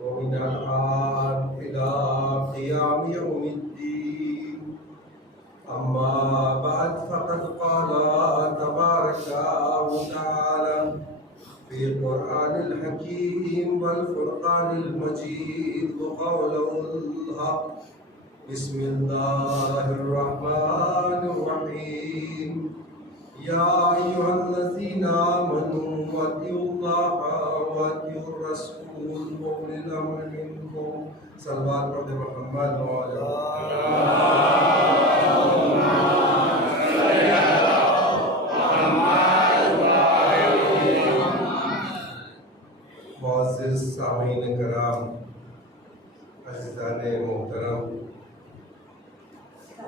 ومن الآن إلى قيام يوم الدين. أما بعد فقد قال تبارك وتعالى في القرآن الحكيم والفرقان المجيد وقوله الحق. بسم الله الرحمن الرحيم. يا أيها الذين آمنوا أطيعوا الله وأطيعوا الرسول وأولي الأمر منكم. صلوات پڑھتے محمد معزز سامعین کرام، عزیزان محترم،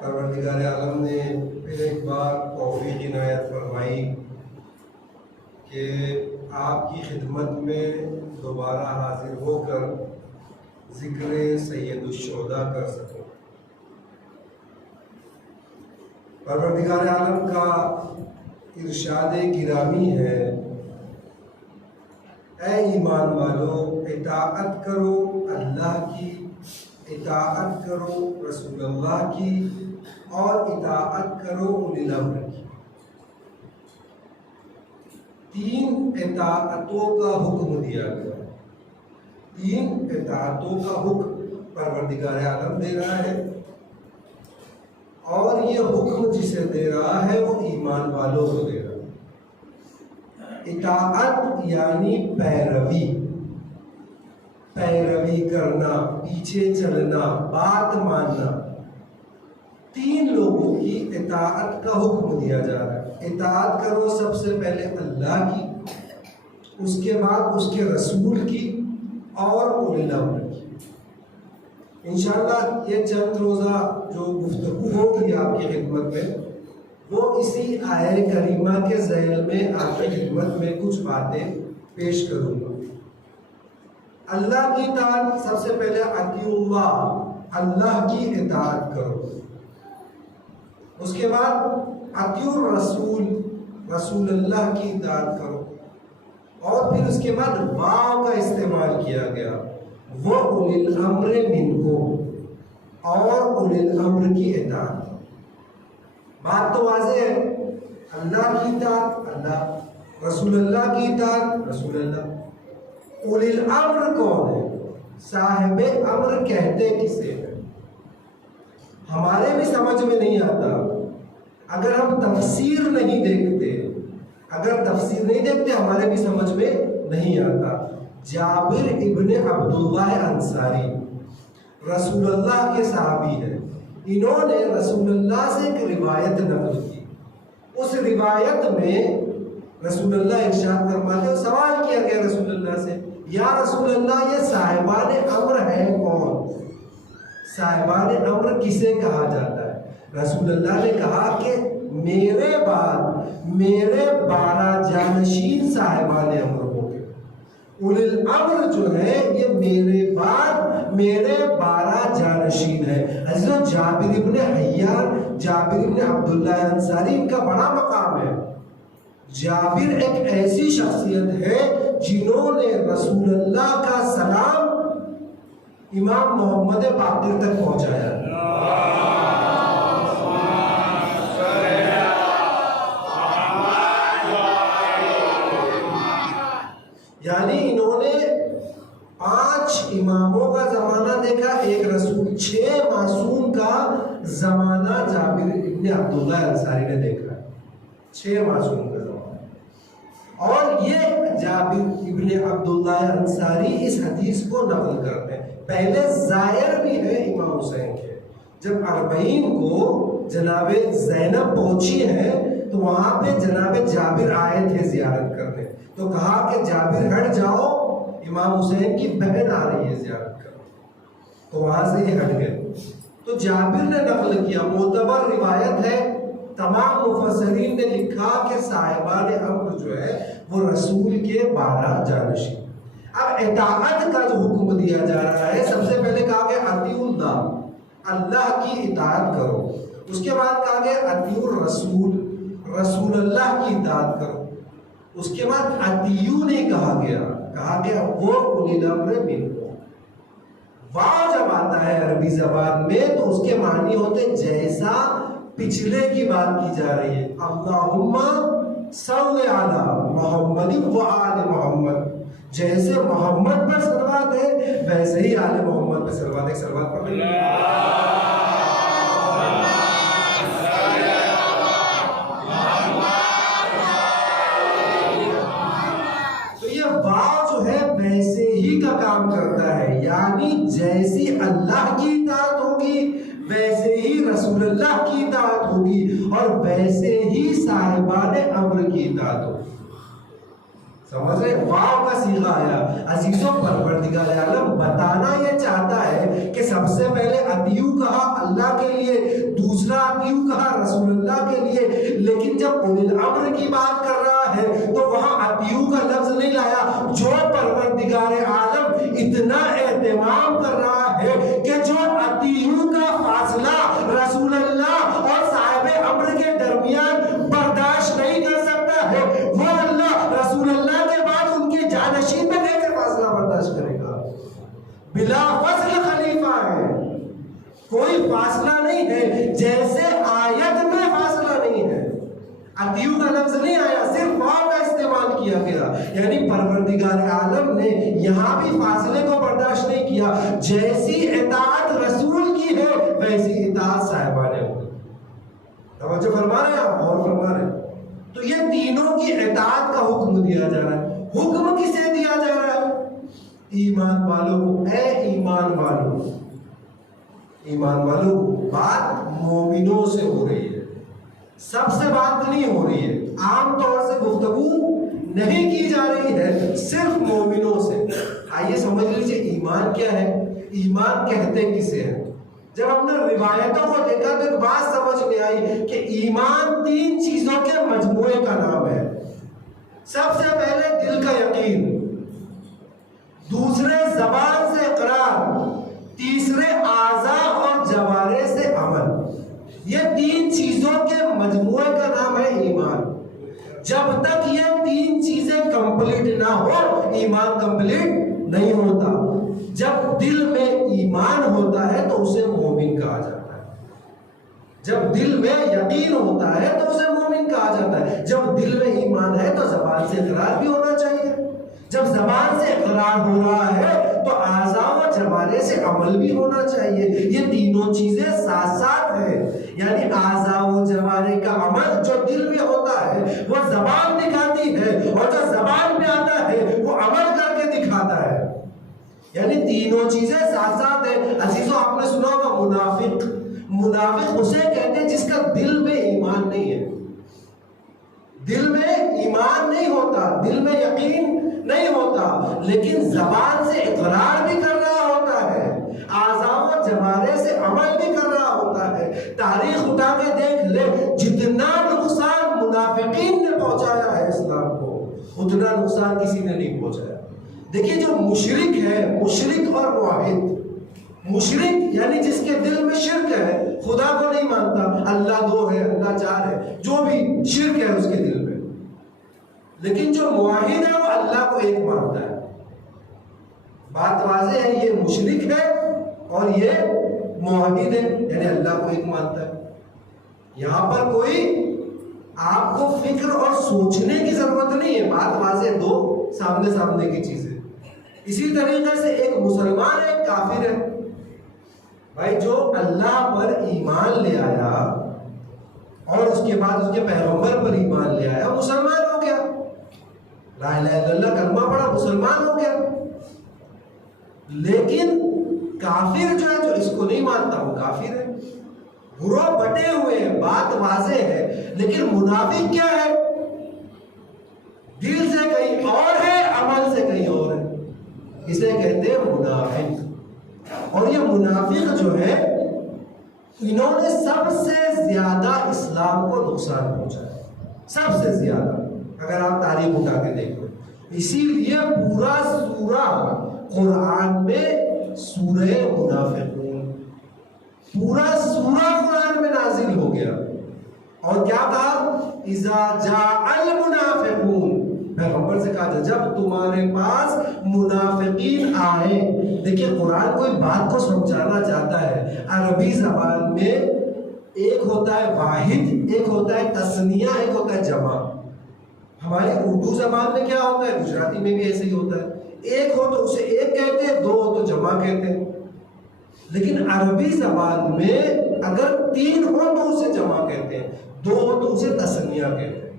پروردگار عالم نے پھر ایک بار توفیق عنایت فرمائی کہ آپ کی خدمت میں دوبارہ حاضر ہو کر ذکر سید الشہداء کر سکوں۔ پروردگار عالم کا ارشاد گرامی ہے، اے ایمان والو، اطاعت کرو اللہ کی، اطاعت کرو رسول اللہ کی، اور اطاعت کرو اولی الامر کی۔ تین اطاعتوں کا حکم دیا گیا، تین اطاعتوں کا حکم پروردگار عالم دے رہا ہے، اور یہ حکم جسے دے رہا ہے وہ ایمان والوں کو دے رہا ہے۔ اطاعت یعنی پیروی، پیروی کرنا، پیچھے چلنا، بات ماننا۔ تین لوگوں کی اطاعت کا حکم دیا جا رہا ہے۔ اطاعت کرو سب سے پہلے اللہ کی، اس کے بعد اس کے رسول کی، اور اولی الامر کی۔ انشاءاللہ یہ چند روزہ جو گفتگو ہوگی آپ کی خدمت میں، وہ اسی آیہ کریمہ کے ذیل میں آپ کی خدمت میں کچھ باتیں پیش کروں گا۔ اللہ کی اطاعت، سب سے پہلے اطیعوا اللہ، اللہ کی اطاعت کرو۔ اس کے بعد اطیعوا الرسول، رسول اللہ کی اطاعت کرو، اور پھر اس کے بعد واو کا استعمال کیا گیا، وہ اولی الامر منکم، اور اولی الامر کی اطاعت۔ بات تو واضح ہے، اللہ کی اطاعت اللہ، رسول اللہ کی اطاعت رسول اللہ۔ اولی الامر کون ہے؟ صاحب امر کہتے کسے ہیں؟ ہمارے بھی سمجھ میں نہیں آتا اگر ہم تفسیر نہیں دیکھتے، اگر تفسیر نہیں دیکھتے ہمارے بھی سمجھ میں نہیں آتا۔ جابر ابن عبداللہ انصاری رسول اللہ کے صحابی ہیں، انہوں نے رسول اللہ سے ایک روایت نقل کی۔ اس روایت میں رسول اللہ ارشاد فرماتے ہیں، سوال کیا گیا رسول اللہ سے، یا رسول اللہ یہ صاحبان امر ہے کون؟ صاحبان امر کسے کہا جاتا ہے؟ رسول اللہ نے کہا کہ میرے بعد میرے 12 جانشین صاحبان امر ہوں گے۔ اولی الامر جو ہے یہ میرے بعد میرے 12 جانشین ہیں۔ حضرت جابر ابن حیان، جابر ابن عبداللہ انصاری، ان کا بڑا مقام ہے۔ جابر ایک ایسی شخصیت ہے جنہوں نے رسول اللہ کا سلام امام محمد باقر تک پہنچایا۔ یعنی انہوں نے 5 اماموں کا زمانہ دیکھا، ایک رسول، 6 معصوم کا زمانہ جابر ابن عبداللہ انصاری نے دیکھا، 6 معصوم کا زمانہ۔ اور یہ جابر ابن عبداللہ انصاری اس حدیث کو نقل کرتے ہیں۔ پہلے زائر بھی ہے امام حسین کے۔ جب 40 کو جناب زینب پہنچی ہے تو وہاں پہ جناب جابر آئے تھے زیارت کرنے، تو کہا کہ جابر ہٹ جاؤ، امام حسین کی بہن آ رہی ہے زیارت کرنے، تو وہاں سے یہ ہٹ گئے۔ تو جابر نے نقل کیا، معتبر روایت ہے، تمام مفسرین نے لکھا کہ صاحبان امر جو ہے وہ رسول کے 12 جانشین۔ اب اطاعت کا جو حکم دیا جا رہا ہے، سب سے پہلے کہا کہ اطیعوا اللہ، اللہ کی اطاعت کرو۔ اس کے بعد کہا کہ اطیعوا الرسول، رسول اللہ کی اطاعت کرو۔ اس کے بعد اطیعوا نہیں کہا گیا، کہا کہ وہ اولی الامر منکم، واو جب آتا ہے عربی زبان میں تو اس کے معنی ہوتے جیسا پچھلے کی بات کی جا رہی ہے. اللہم صلی علی محمد و آل محمد، جیسے محمد پر صلوات ہے ویسے ہی آل محمد پر صلوات ہے. صلوات پڑھ لیں. تو یہ واو جو ہے ویسے ہی کا کام کرتا ہے، یعنی جیسی اللہ کی اطاعت ہوگی ویسے ہی رسول اللہ کی اطاعت ہوگی اور ویسے ہی صاحبان امر کی اطاعت ہوگی. سمجھ رہے؟ واو کا صیغہ آیا. عزیزوں، پروردگار عالم بتانا یہ چاہتا ہے کہ سب سے پہلے اتیو کہا اللہ کے لیے، دوسرا اتیو کہا رسول اللہ کے لیے، لیکن جب اولی الامر کی بات کر رہا ہے تو وہاں اتیو کا لفظ نہیں لایا. جو پروردگار عالم اتنا اہتمام کر رہا ہے کہ جو اتیو کا فاصلہ رسول اللہ اور صاحب امر کے درمیان برداشت نہیں کر سکتا ہے، وہ اللہ رسول اللہ کے بعد ان کے جانشین میں کیسے فاصلہ برداشت کرے گا؟ بلا فصل خلیفہ ہے، کوئی فاصلہ نہیں ہے، جیسے آیت میں فاصلہ نہیں ہے. اتیو کا لفظ نہیں آیا، صرف واو کا استعمال کیا گیا، یعنی پروردگار عالم نے یہاں بھی فاصلے کو برداشت نہیں کیا. جیسی اطاعت رسول کی ہے ویسی اطاعت صاحبان ہوگی. توجہ فرما رہے ہیں آپ؟ اور فرما رہے ہیں. تو یہ تینوں کی اطاعت کا حکم دیا جا رہا ہے. حکم کسے دیا جا رہا ہے؟ ایمان والوں کو. اے ایمان والوں، ایمان والوں کو. بات مومنوں سے ہو رہی ہے، سب سے بات نہیں ہو رہی ہے. عام طور سے گفتگو نہیں کی جا رہی ہے، صرف مومنوں سے. آئیے سمجھ لیجیے ایمان کیا ہے، ایمان کہتے کسے ہیں. جب ہم نے روایتوں کو دیکھا تو ایک بات سمجھ میں آئی کہ ایمان تین چیزوں کے مجموعے کا نام ہے. سب سے پہلے دل کا یقین، دوسرے زبان سے اقرار، تیسرے اعضاء اور جوارح سے عمل. یہ تین چیزوں کے مجموعے کا نام ہے ایمان. جب تک یہ تین چیزیں کمپلیٹ نہ ہو ایمان کمپلیٹ نہیں ہوتا. جب دل میں ایمان ہوتا ہے تو اسے مومن کہا جاتا ہے. جب دل میں یقین ہوتا ہے تو اسے مومن کہا جاتا ہے. جب دل میں ایمان ہے تو زبان سے اقرار بھی ہونا چاہیے. جب زبان سے اقرار ہو رہا ہے تو اعضاء و جوارح سے عمل بھی ہونا چاہیے. یہ تینوں چیزیں ساتھ ساتھ ہیں، یعنی اعضاء و جوارح کا عمل جو دل میں ہوتا ہے وہ زبان دکھاتی ہے، اور جو زبان میں آتا ہے وہ عمل کر کے دکھاتا ہے. یعنی تینوں چیزیں ساتھ ساتھ ہیں. عزیزوں، آپ نے سنا ہوگا منافق. منافق اسے کہتے ہیں جس کا دل میں ایمان نہیں ہے. دل میں ایمان نہیں ہوتا، دل میں یقین نہیں ہوتا، لیکن زبان سے اقرار بھی کر رہا ہوتا ہے، اعضاء و جوارح سے عمل بھی کر رہا ہوتا ہے. تاریخ اٹھا کے دیکھ لے، جتنا نقصان منافقین نے پہنچایا ہے اسلام کو اتنا نقصان کسی نے نہیں پہنچایا. دیکھیے جو مشرک ہے، مشرک اور موحد. مشرک یعنی جس کے دل میں شرک ہے، خدا کو نہیں مانتا، اللہ دو ہے، اللہ چار ہے، جو بھی شرک ہے اس کے دل میں. لیکن جو موحد ہے وہ اللہ کو ایک مانتا ہے. بات واضح ہے، یہ مشرک ہے اور یہ موحد ہے، یعنی اللہ کو ایک مانتا ہے. یہاں پر کوئی آپ کو فکر اور سوچنے کی ضرورت نہیں ہے. بات واضح، دو سامنے سامنے کی چیزیں. اسی طریقے سے ایک مسلمان ہے، ایک کافر ہے. بھائی جو اللہ پر ایمان لے آیا اور اس کے بعد اس کے پیغمبر پر ایمان لے آیا، مسلمان ہو گیا. لا الہ الا اللہ کلمہ پڑھا، مسلمان ہو گیا. لیکن کافر جو ہے، جو اس کو نہیں مانتا، وہ کافر ہے. گروہ بٹے ہوئے ہیں، بات واضح ہے. لیکن منافق کیا ہے؟ دل سے کہیں اور ہے، عمل سے کہیں اور ہے. اسے کہتے ہیں منافق. اور یہ منافق جو ہے، انہوں نے سب سے زیادہ اسلام کو نقصان پہنچایا، سب سے زیادہ، اگر آپ تاریخ اٹھا کے دیکھو. اسی لیے پورا سورہ قرآن میں سورہ منافقون، پورا سورہ قرآن میں نازل ہو گیا. اور کیا کہا؟ اذا جاء المنافقون پیغمبر سے کہا جب تمہارے پاس منافقین آئے. دیکھیے قرآن کوئی بات کو سمجھانا چاہتا ہے. عربی زبان میں ایک ہوتا ہے واحد، ایک ہوتا ہے تثنیہ، ایک ہوتا ہے جمع. ہماری اردو زبان میں کیا ہوتا ہے، گجراتی میں بھی ایسے ہی ہوتا ہے. ایک ہو تو اسے ایک کہتے ہیں، دو ہو تو جمع کہتے ہیں. لیکن عربی زبان میں اگر تین ہو تو اسے جمع کہتے ہیں، دو ہو تو اسے تثنیہ کہتے ہیں.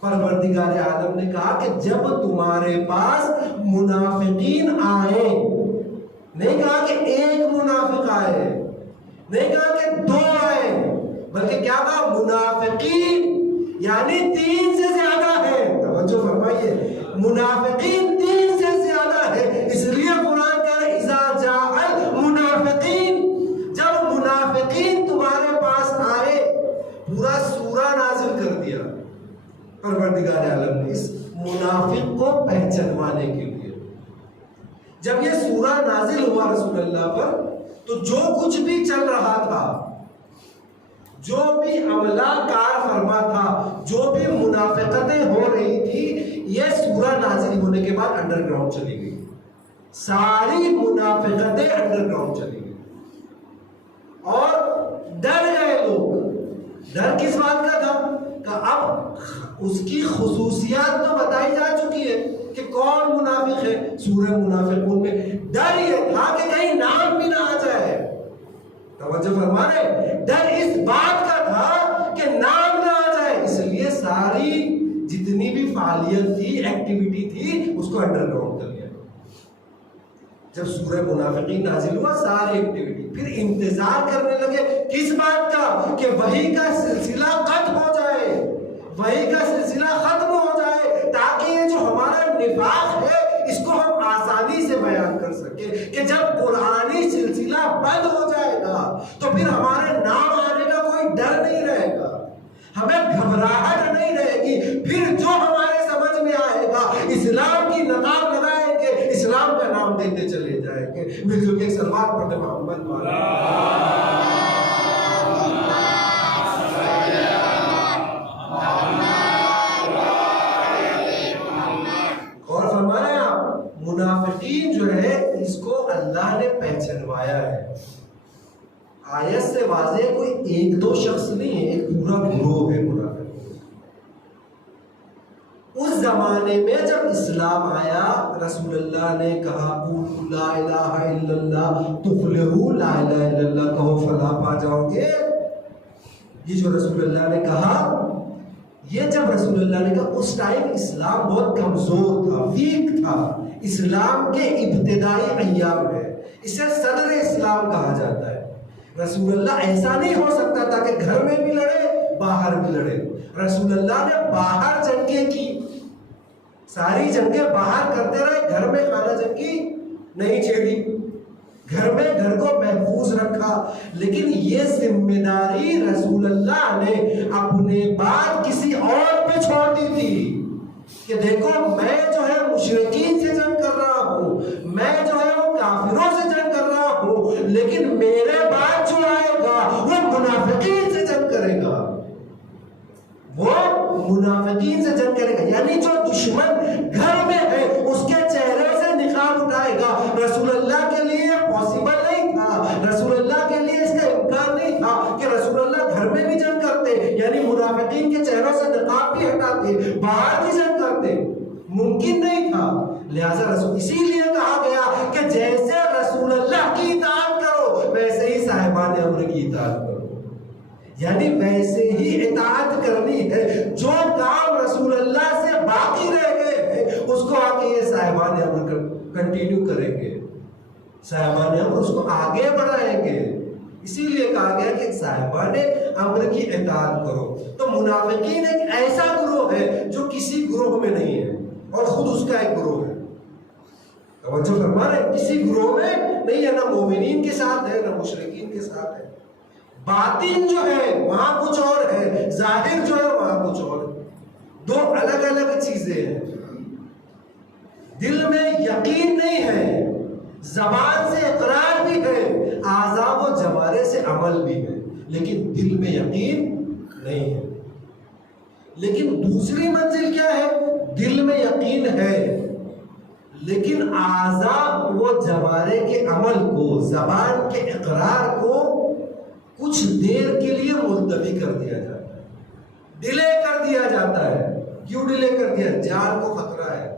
پروردگار عالم نے کہا کہ جب تمہارے پاس منافقین آئے، نہیں کہا کہ ایک منافق آئے، نہیں کہا کہ دو آئے، بلکہ کیا کہا، منافقین، یعنی تین سے زیادہ ہے. توجہ فرمائیے، منافقین تین سے زیادہ ہے. اس لیے قرآن کہہ رہا ہے اذا جاء المنافقین، جب منافقین تمہارے پاس آئے. پورا سورہ نازل کر دیا پروردگار عالم نے اس منافق کو پہچانوانے کے لیے. جب یہ سورہ نازل ہوا رسول اللہ پر، تو جو کچھ بھی چل رہا تھا، جو بھی عملہ کار فرما تھا، جو بھی منافقتیں ہو رہی تھی، یہ سورہ نازل ہونے کے بعد انڈر گراؤنڈ چلی گئی. ساری منافقتیں انڈر گراؤنڈ چلی گئی اور ڈر گئے لوگ. ڈر کس بات کا تھا کہ اب اس کی خصوصیات تو بتائی جا چکی ہے کہ کون منافق ہے. سورہ منافقون میں ڈر یہ تھا کہ کہیں نام بھی نہ آ جائے. توجہ فرما رہے، ڈر اس بات کا تھا کہ نام نہ آ جائے. اس لیے ساری جتنی بھی فعالیت تھی، ایکٹیویٹی تھی، اس کو انڈر گراؤنڈ کر لیا. جب سورہ منافقین نازل ہوا، ساری ایکٹیویٹی، پھر انتظار کرنے لگے کس بات کا، کہ وحی کا سلسلہ ختم ہو جائے، وحی کا سلسلہ ختم ہو جائے، تاکہ یہ جو ہمارا نفاق ہے اس کو ہم آسانی سے بیان کر سکیں. کہ جب قرآنی سلسلہ بند ہو جائے گا تو پھر ہمارے نام آنے کا کوئی ڈر نہیں رہے گا، ہمیں گھبراہٹ نہیں رہے گی. پھر جو ہمارے سمجھ میں آئے گا اسلام کی نقاب لگائیں گے، اسلام کا نام دیتے چلے جائیں گے. مل جل کے سلوات پڑھتے محمد اور فرمایا منافقین جو ہے اس کو اللہ نے پہچانوایا ہے. آیت سے واضح کوئی ایک دو شخص نہیں ہے، ایک پورا گروہ ہے منافق. اس زمانے میں جب اسلام آیا، رسول اللہ نے کہا قولوا لا الہ الا اللہ تفلحوا، لا الہ الا اللہ کہو فلاح پا جاؤ گے. یہ جو رسول اللہ نے کہا، یہ جب رسول اللہ نے کہا، اس ٹائم اسلام بہت کمزور تھا، ویک تھا. اسلام کے ابتدائی ایام ہے، اسے صدر اسلام کہا جاتا ہے. رسول اللہ ایسا نہیں ہو سکتا تھا کہ گھر میں بھی لڑے باہر بھی لڑے. رسول اللہ نے باہر جنگیں کی، ساری جنگیں باہر کرتے رہے، گھر میں خانہ جنگی نہیں چھیڑی، گھر میں گھر کو محفوظ رکھا. لیکن یہ ذمہ داری رسول اللہ نے اپنے بعد کسی اور پہ چھوڑ دی تھی کہ دیکھو میں جو ہے مشرکین سے جنگ کر رہا ہوں، میں جو ہے وہ کافروں سے جنگ کر رہا ہوں، لیکن میرے بعد جو آئے گا وہ منافقین سے جنگ کرے گا، وہ منافقین سے جنگ کرے گا. یعنی جو دشمن گھر میں ہے اس کے چہرے سے نقاب اٹھائے گا. رسول اللہ کے لیے پاسبل نہیں تھا، رسول اللہ کے لیے اس کا امکان نہیں تھا کہ رسول اللہ گھر میں بھی جنگ کرتے، یعنی منافقین کے چہروں سے نقاب بھی ہٹاتے، باہر بھی جنگ کرتے، ممکن نہیں تھا. لہذا رسول، اسی لیے کہا گیا کہ جیسے رسول اللہ کی اطاعت کرو ویسے ہی صاحبان امر کی اطاعت کرو. یعنی ویسے ہی اطاعت کرنی ہے. جو کام رسول اللہ سے باقی رہ گئے ہیں اس کو آگے یہ صاحبان امر کنٹینیو کریں گے، صاحبان امر اس کو آگے بڑھائیں گے. اسی لیے کہا گیا کہ صاحبان امر کی اطاعت کرو. تو منافقین ایک ایسا گروہ ہے جو کسی گروہ میں نہیں ہے اور خود اس کا ایک گروہ ہے. توجہ فرما رہے، کسی گروہ میں نہیں ہے، نہ مومنین کے ساتھ ہے نہ مشرکین کے ساتھ ہے. باطن جو ہے وہاں کچھ اور ہے، ظاہر جو ہے وہاں کچھ اور ہے. دو الگ الگ چیزیں ہیں. دل میں یقین نہیں ہے، زبان سے اقرار بھی ہے، اعضاء و جوارح سے عمل بھی ہے، لیکن دل میں یقین نہیں ہے. لیکن دوسری منزل کیا ہے؟ دل میں یقین ہے لیکن اعضاء وہ جوارے کے عمل کو، زبان کے اقرار کو کچھ دیر کے لیے ملتوی کر دیا جاتا ہے، ڈیلے کر دیا جاتا ہے۔ کیوں ڈیلے کر دیا؟ جان کو خطرہ ہے۔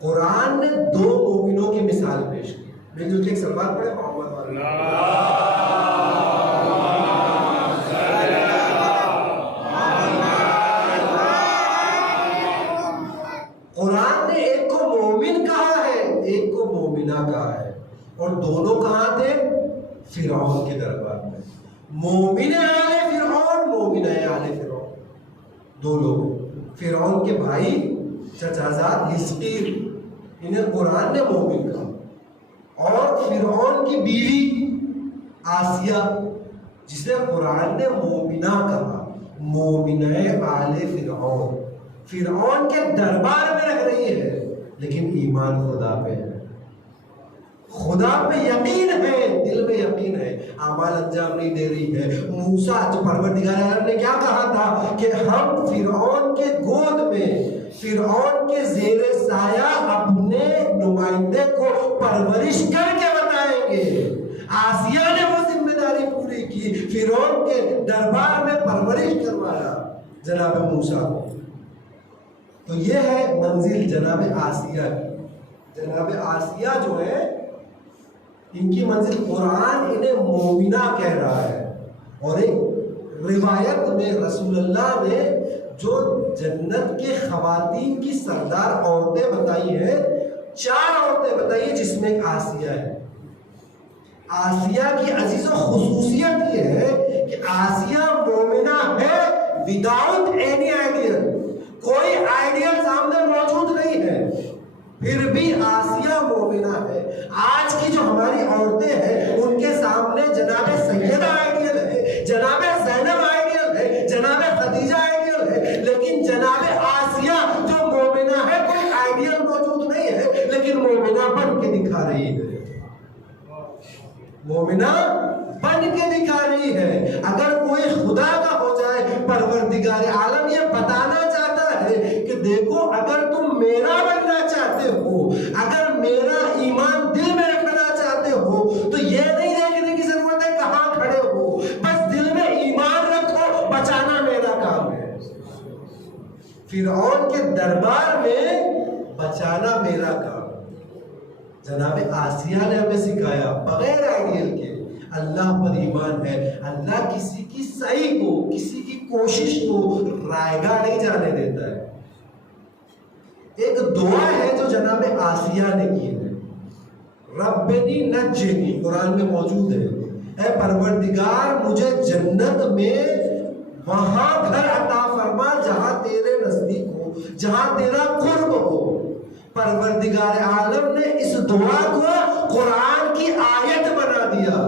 قرآن نے دو مومنوں کی مثال پیش کی۔ مل کے ایک سلوات پڑھے محمد والا۔ قرآن نے ایک کو مومن کہا ہے، ایک کو مومنہ کہا ہے، اور دونوں کہاں تھے؟ فرعون کے دربار میں۔ مومن آل فرعون، مومنہ آل فرعون، دو لوگ، فرعون کے بھائی چچازاد حزقیل، انہیں قرآن نے مومن کہا، اور فرعون کی بیوی آسیہ جسے قرآن نے مومنہ کہا، مومنہ آل فرعون، فرعون کے دربار میں رہ رہی ہے لیکن ایمان خدا پہ ہے، خدا پہ یقین ہے، دل میں یقین ہے، اعمال انجام نہیں دے رہی ہے۔ موسیٰ جو پروردگار عالم نے کیا کہا تھا کہ ہم فرعون کے گود میں، فرعون کے زیر سایہ اپنے نمائندے کو پرورش کر کے بتائیں گے۔ آسیہ نے وہ ذمہ داری پوری کی، فرعون کے دربار میں پرورش کروایا جناب موسیٰ کو۔ تو یہ ہے منزل جناب آسیہ کی۔ جناب آسیہ جو ہے ان کی منزل، قرآن انہیں مومنہ کہہ رہا ہے، اور ایک روایت میں رسول اللہ نے جو جنت کے خواتین کی سردار عورتیں بتائی ہیں، 4 عورتیں بتائی ہیں جس میں ایک آسیہ ہے۔ آسیہ کی عزیزوں خصوصیت یہ ہے کہ آسیہ مومنہ ہے وداؤٹ اینی آئیڈیل، کوئی آئیڈیل سامنے موجود نہیں ہے، پھر بھی آسیہ مومنہ ہے۔ آج کی جو ہماری عورتیں ہیں ان کے سامنے جناب سیدہ آئیڈیل ہے، جناب زینب آئیڈیل ہے، جناب خدیجہ آئیڈیل ہے، لیکن جناب آسیہ جو مومنہ ہے کوئی آئیڈیل موجود نہیں ہے، لیکن مومنہ بن کے دکھا رہی ہے، مومنہ بن کے دکھا رہی ہے۔ اگر کوئی خدا کا ہو جائے، پروردگار عالم یہ بتانا چاہتا ہے کہ دیکھو اگر تم میرا بننا چاہتے ہو، اگر میرا ایمان دل میں رکھنا چاہتے ہو، تو یہ نہیں دیکھنے کی ضرورت ہے کہاں کھڑے ہو، بس دل میں ایمان رکھو، بچانا میرا کام ہے۔ فرعون کے دربار میں بچانا میرا کام۔ جناب آسیہ نے ہمیں سکھایا بغیر آئیڈیل کے اللہ پر ایمان ہے۔ اللہ کسی کی صحیح کو، کسی کی کوشش کو رائگاں نہیں جانے دیتا ہے۔ ایک دعا ہے جو جناب آسیہ نے کی ہے، ربنی نجنی، قرآن میں موجود ہے، اے پروردگار مجھے جنت میں وہاں گھر عطا فرما جہاں تیرے نزدیک ہو، جہاں تیرا قرب ہو۔ پروردگار عالم نے اس دعا کو قرآن کی آیت بنا دیا۔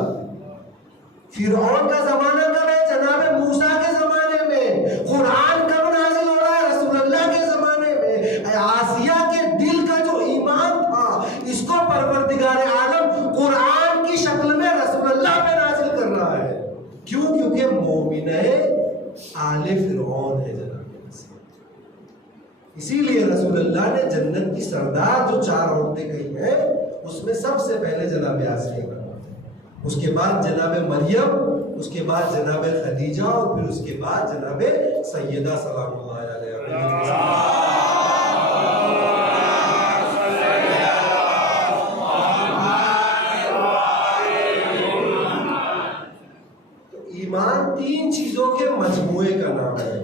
فرعون کا زمانہ کب ہے؟ جناب موسیٰ کے زمانے میں۔ قرآن کب نازل ہو رہا ہے؟ رسول اللہ کے زمانے میں۔ آسیہ کے دل کا جو ایمان تھا اس کو پروردگار عالم قرآن کی شکل میں رسول اللہ پہ نازل کر رہا ہے۔ کیوں؟ کیونکہ مومنہ آل فرعون ہے جناب۔ اسی لیے رسول اللہ نے جنت کی سردار جو 4 عورتیں کہی ہیں اس میں سب سے پہلے جناب آسیہ کا، اس کے بعد جناب مریم، اس کے بعد جناب خدیجہ، اور پھر اس کے بعد جناب سیدہ سلام اللہ علیہ۔ تو ایمان 3 چیزوں کے مجموعے کا نام ہے،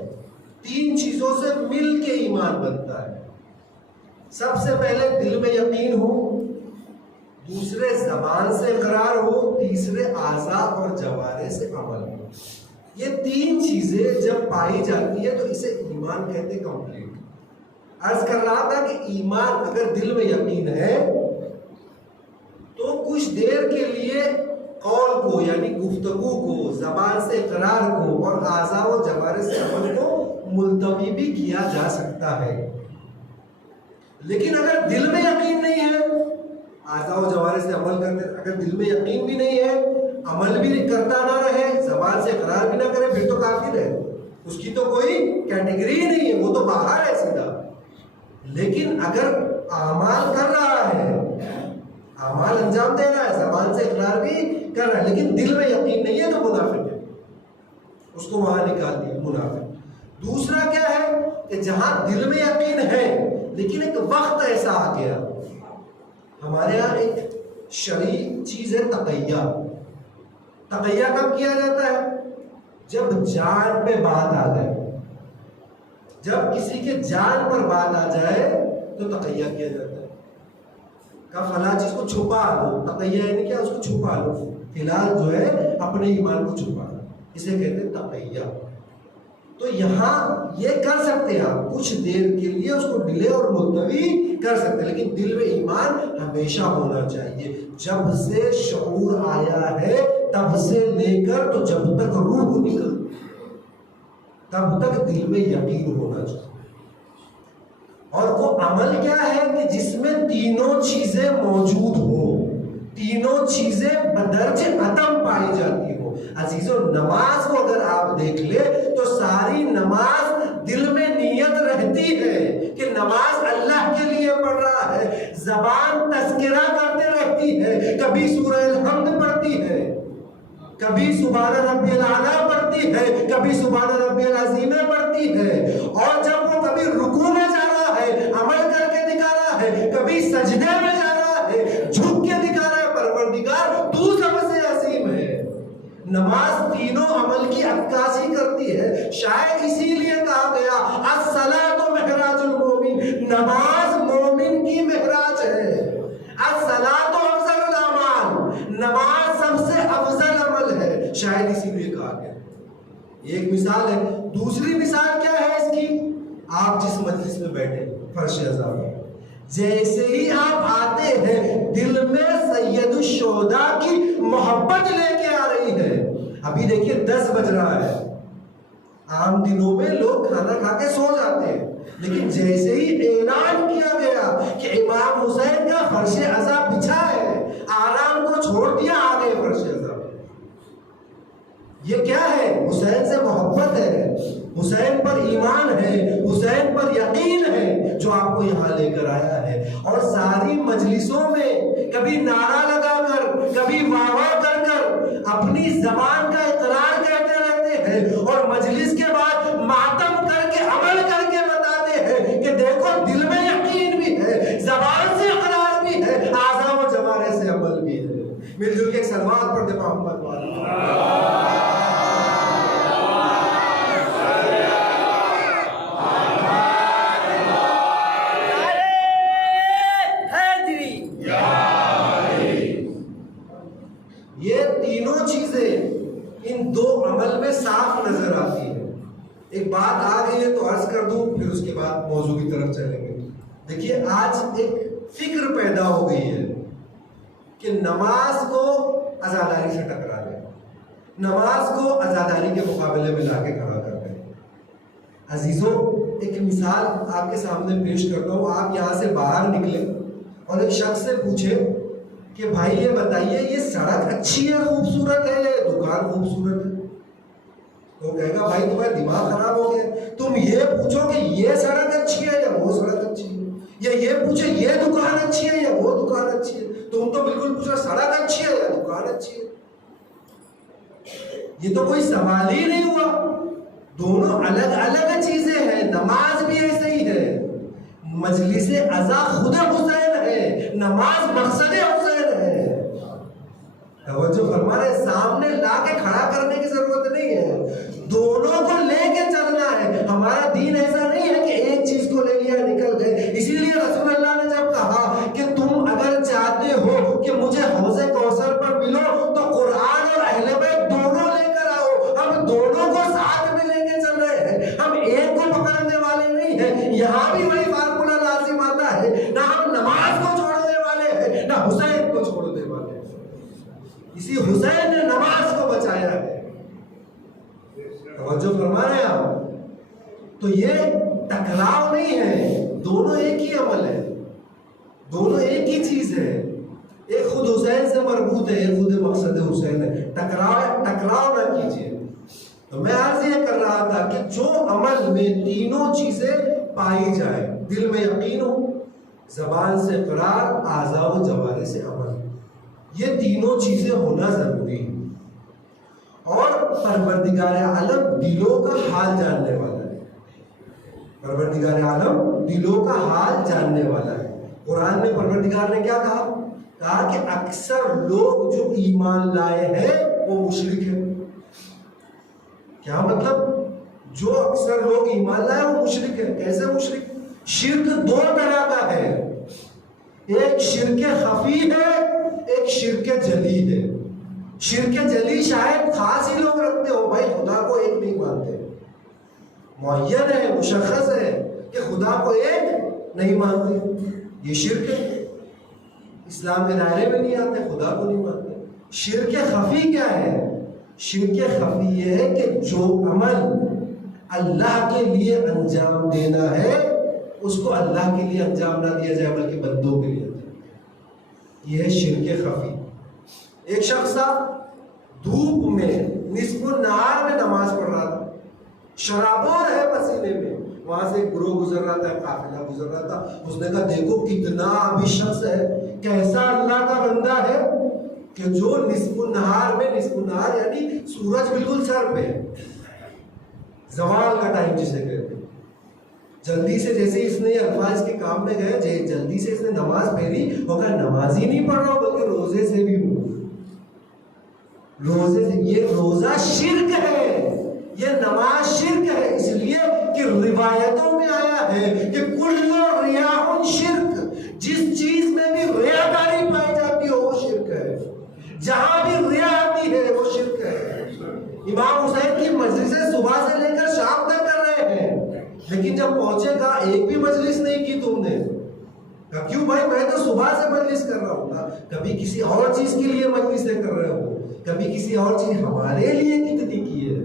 3 چیزوں سے مل کے ایمان بنتا ہے۔ سب سے پہلے دل میں یقین ہو، دوسرے زبان سے اقرار ہو، تیسرے اعضاء اور جوارے سے عمل ہو۔ یہ 3 چیزیں جب پائی جاتی ہے تو اسے ایمان کہتے ہیں کمپلیٹ۔ عرض کر رہا تھا کہ ایمان اگر دل میں یقین ہے تو کچھ دیر کے لیے قول کو یعنی گفتگو کو، زبان سے اقرار کو اور اعضاء و جوارے سے عمل کو ملتوی بھی کیا جا سکتا ہے۔ لیکن اگر دل میں یقین نہیں ہے، اعضاء و جوارے سے عمل کرتے، اگر دل میں یقین بھی نہیں ہے، عمل بھی کرتا نہ رہے، زبان سے اقرار بھی نہ کرے، پھر تو کافر ہے، اس کی تو کوئی کیٹیگری ہی نہیں ہے، وہ تو باہر ہے سیدھا۔ لیکن اگر اعمال کر رہا ہے، اعمال انجام دے رہا ہے، زبان سے اقرار بھی کر رہا ہے، لیکن دل میں یقین نہیں ہے تو منافق ہے، اس کو وہاں نکال دیا منافق۔ دوسرا کیا ہے کہ جہاں دل میں یقین ہے لیکن ایک وقت ایسا آ گیا، ہمارے یہاں ایک شرعی چیز ہے تقیہ۔ تقیہ کب کیا جاتا ہے؟ جب جان پہ بات آ جائے، جب کسی کے جان پر بات آ جائے تو تقیہ کیا جاتا ہے، کہ فلاں چیز کو چھپا لو۔ تقیہ یعنی کیا؟ اس کو چھپا لو، فی الحال جو ہے اپنے ایمان کو چھپا لو، اسے کہتے ہیں تقیہ۔ تو یہاں یہ کر سکتے ہیں آپ، کچھ دیر کے لیے اس کو ڈیلے اور ملتوی کر سکتے ہیں، لیکن دل میں ایمان ہمیشہ ہونا چاہیے۔ جب سے شعور آیا ہے تب سے لے کر تو جب تک روح نکل تب تک دل میں یقین ہونا چاہیے۔ اور وہ عمل کیا ہے کہ جس میں تینوں چیزیں موجود ہوں، تینوں چیزیں بدرج عدم پائی جاتی ہوں۔ عزیزو، نماز کو اگر آپ دیکھ لیں تو ساری نماز دل میں نیت رہتی ہے کہ نماز اللہ کے لیے پڑھ رہا ہے، زبان تذکرہ کرتے رہتی ہے، کبھی سورہ الحمد پڑھتی ہے، کبھی سبحان ربی الاعلیٰ پڑھتی ہے، کبھی سبحان ربی العظیم پڑھتی ہے، اور جب وہ کبھی رکوع میں جا رہا ہے عمل کر کے دکھا رہا ہے، کبھی سجدے میں جا رہا ہے جھک کے دکھا رہا ہے، پروردگار تو سب سے عظیم ہے۔ نماز تینوں عمل کی عکاسی کرتی ہے، شاید اسی لیے کہا گیا الصلاۃ معراج المومن، نماز مومن کی معراج ہے۔ الصلاۃ افضل الاعمال، نماز سب سے افضل عمل ہے، شاید اسی لیے کہا گیا۔ ایک مثال ہے۔ دوسری مثال کیا ہے اس کی؟ آپ جس مجلس میں بیٹھے فرش ازا میں، جیسے ہی آپ آتے ہیں دل میں سید الشہداء کی محبت لے کے آ رہی ہے۔ ابھی دیکھیے 10 بج رہا ہے، عام دنوں میں لوگ کھانا کھا کے سو جاتے ہیں، لیکن جیسے ہی اعلان کیا گیا کہ امام حسین کا فرش ازا بچھا ہے، آرام کو چھوڑ دیا، آ گئے فرش ازا۔ یہ کیا ہے؟ حسین سے محبت ہے، حسین پر ایمان ہے، حسین پر یقین ہے جو آپ کو یہاں لے کر آیا ہے۔ اور ساری مجلسوں میں کبھی نعرہ لگا کر، کبھی واہ واہ کر کر اپنی زبان کا اقرار کہتے رہتے ہیں، اور مجلس کے بعد ماتم کر کے عمل کر کے بتاتے ہیں کہ دیکھو دل میں یقین بھی ہے، زبان سے اقرار بھی ہے، اعضاء و جوارح سے عمل بھی ہے۔ مل جل کے ایک صلوات پڑھ دے محمد والا۔ یہ تینوں چیزیں ان دو عمل میں صاف نظر آتی ہے۔ ایک بات آ گئی ہے تو عرض کر دوں، پھر اس کے بعد موضوع کی طرف چلیں گے۔ دیکھیے آج ایک فکر پیدا ہو گئی ہے کہ نماز کو عزاداری سے ٹکرا دیں، نماز کو عزاداری کے مقابلے میں لا کے کھڑا کر دیں۔ عزیزوں، ایک مثال آپ کے سامنے پیش کرتا ہوں۔ آپ یہاں سے باہر نکلیں اور ایک شخص سے پوچھیں کہ بھائی یہ بتائیے یہ سڑک اچھی ہے، خوبصورت ہے، یا دکان خوبصورت ہے؟ تو کہے گا بھائی تمہارا دماغ خراب ہو گیا، تم یہ پوچھو کہ یہ سڑک اچھی ہے یا وہ سڑک اچھی ہے، یا یہ پوچھے یہ دکان اچھی ہے یا وہ دکان اچھی ہے۔ تم تو بالکل پوچھو سڑک اچھی ہے یا دکان اچھی ہے۔ یہ تو کوئی سوال ہی نہیں ہوا، دونوں الگ الگ چیزیں ہیں۔ نماز بھی ایسے ہی ہے، مجلس ازا خود حسین ہے، نماز مقصد حسین ہے۔ توجہ فرما رہے، سامنے لا کے کھڑا کرنے کی ضرورت نہیں ہے، دونوں کو لے کے چلنا ہے۔ ہمارا دین ایسا نہیں ہے کہ ایک چیز کو لے لیا نکل گئے۔ اسی لیے رسول اللہ نے جب کہا کہ تم اگر چاہتے ہو کہ مجھے حوض کوثر پر ملو تو قرآن اور اہل بیت دونوں لے کر آؤ، ہم دونوں کو ساتھ میں لے کے چل رہے ہیں، ہم ایک کو پکڑنے والے نہیں ہیں۔ یہاں بھی وہی فارمولہ لازم آتا ہے، نہ ہم نماز کو چھوڑنے والے ہیں نہ حسین کو چھوڑنے والے ہیں۔ اسی حسین نے نماز کو بچایا ہے۔ توجہ فرما رہے ہیں آپ؟ تو یہ ٹکراؤ نہیں ہے، دونوں ایک ہی عمل ہے، دونوں ایک ہی چیز ہے، ایک خود حسین سے مربوط ہے، ایک خود مقصد حسین ہے۔ ٹکراؤ نہ کیجیے۔ تو میں عرض یہ کر رہا تھا کہ جو عمل میں تینوں چیزیں پائی جائیں، دل میں یقین ہو، زبان سے اقرار، اعضاء و جوارح سے عمل، یہ تینوں چیزیں ہونا ضروری ہے۔ اور پروردگار عالم دلوں کا حال جاننے والا ہے، پروردگار عالم دلوں کا حال جاننے والا ہے۔ قرآن میں پروردگار نے کیا کہا؟ کہا کہ اکثر لوگ جو ایمان لائے ہیں وہ مشرک ہیں۔ کیا مطلب؟ جو اکثر لوگ ایمان لائے وہ مشرک ہیں۔ کیسے مشرک؟ شرک دو طرح کا ہے، ایک شرک خفی ہے، ایک شرک جلی ہے۔ شرک جلی شاید خاص ہی لوگ رکھتے ہو، بھائی خدا کو ایک نہیں مانتے، معین ہے، مشخص ہے کہ خدا کو ایک نہیں مانتے، یہ شرک ہے، اسلام کے دائرے میں نہیں آتے، خدا کو نہیں مانتے۔ شرک خفی کیا ہے؟ شرک خفی یہ ہے کہ جو عمل اللہ کے لیے انجام دینا ہے اس کو اللہ کے لیے انجام نہ دیا جائے بلکہ بندوں کے لیے انجام دیا، یہ ہے شرک خفی۔ ایک شخص تھا، دھوپ میں نصف النہار میں نماز پڑھ رہا تھا، شرابور ہے پسینے میں، وہاں سے ایک گروہ گزر رہا تھا، قافلہ گزر رہا تھا، اس نے کہا دیکھو کتنا ابھی شخص ہے، کیسا اللہ کا بندہ ہے کہ جو نصف النہار میں، نصف النہار یعنی سورج بالکل سر پہ ہے، زوال کا ٹائم جسے کہتے ہیں، جلدی سے جیسے اس نے الفاظ کے کام میں گئے، جلدی سے اس نے نماز پھیری، وہ کہا نماز ہی نہیں پڑھ رہا ہوں بلکہ روزے سے بھی ہوں، روزے سے، یہ روزہ شرک ہے، یہ نماز شرک ہے، اس لیے کہ روایتوں میں آیا ہے کہ کل ریاء شرک، جس چیز میں بھی ریاکاری پائی جاتی ہے وہ شرک ہے، جہاں بھی ریا آتی ہے وہ شرک ہے۔ امام حسین کی مجلسیں صبح سے لے کر شام تک کر رہے ہیں، لیکن جب پہنچے گا ایک بھی مجلس نہیں کی تم نے، کہا کیوں بھائی میں تو صبح سے مجلس کر رہا ہوں نا، کبھی کسی اور چیز کے لیے مجلسیں کر رہے ہو، کبھی کسی اور چیز، ہمارے لیے کتنی کی ہے،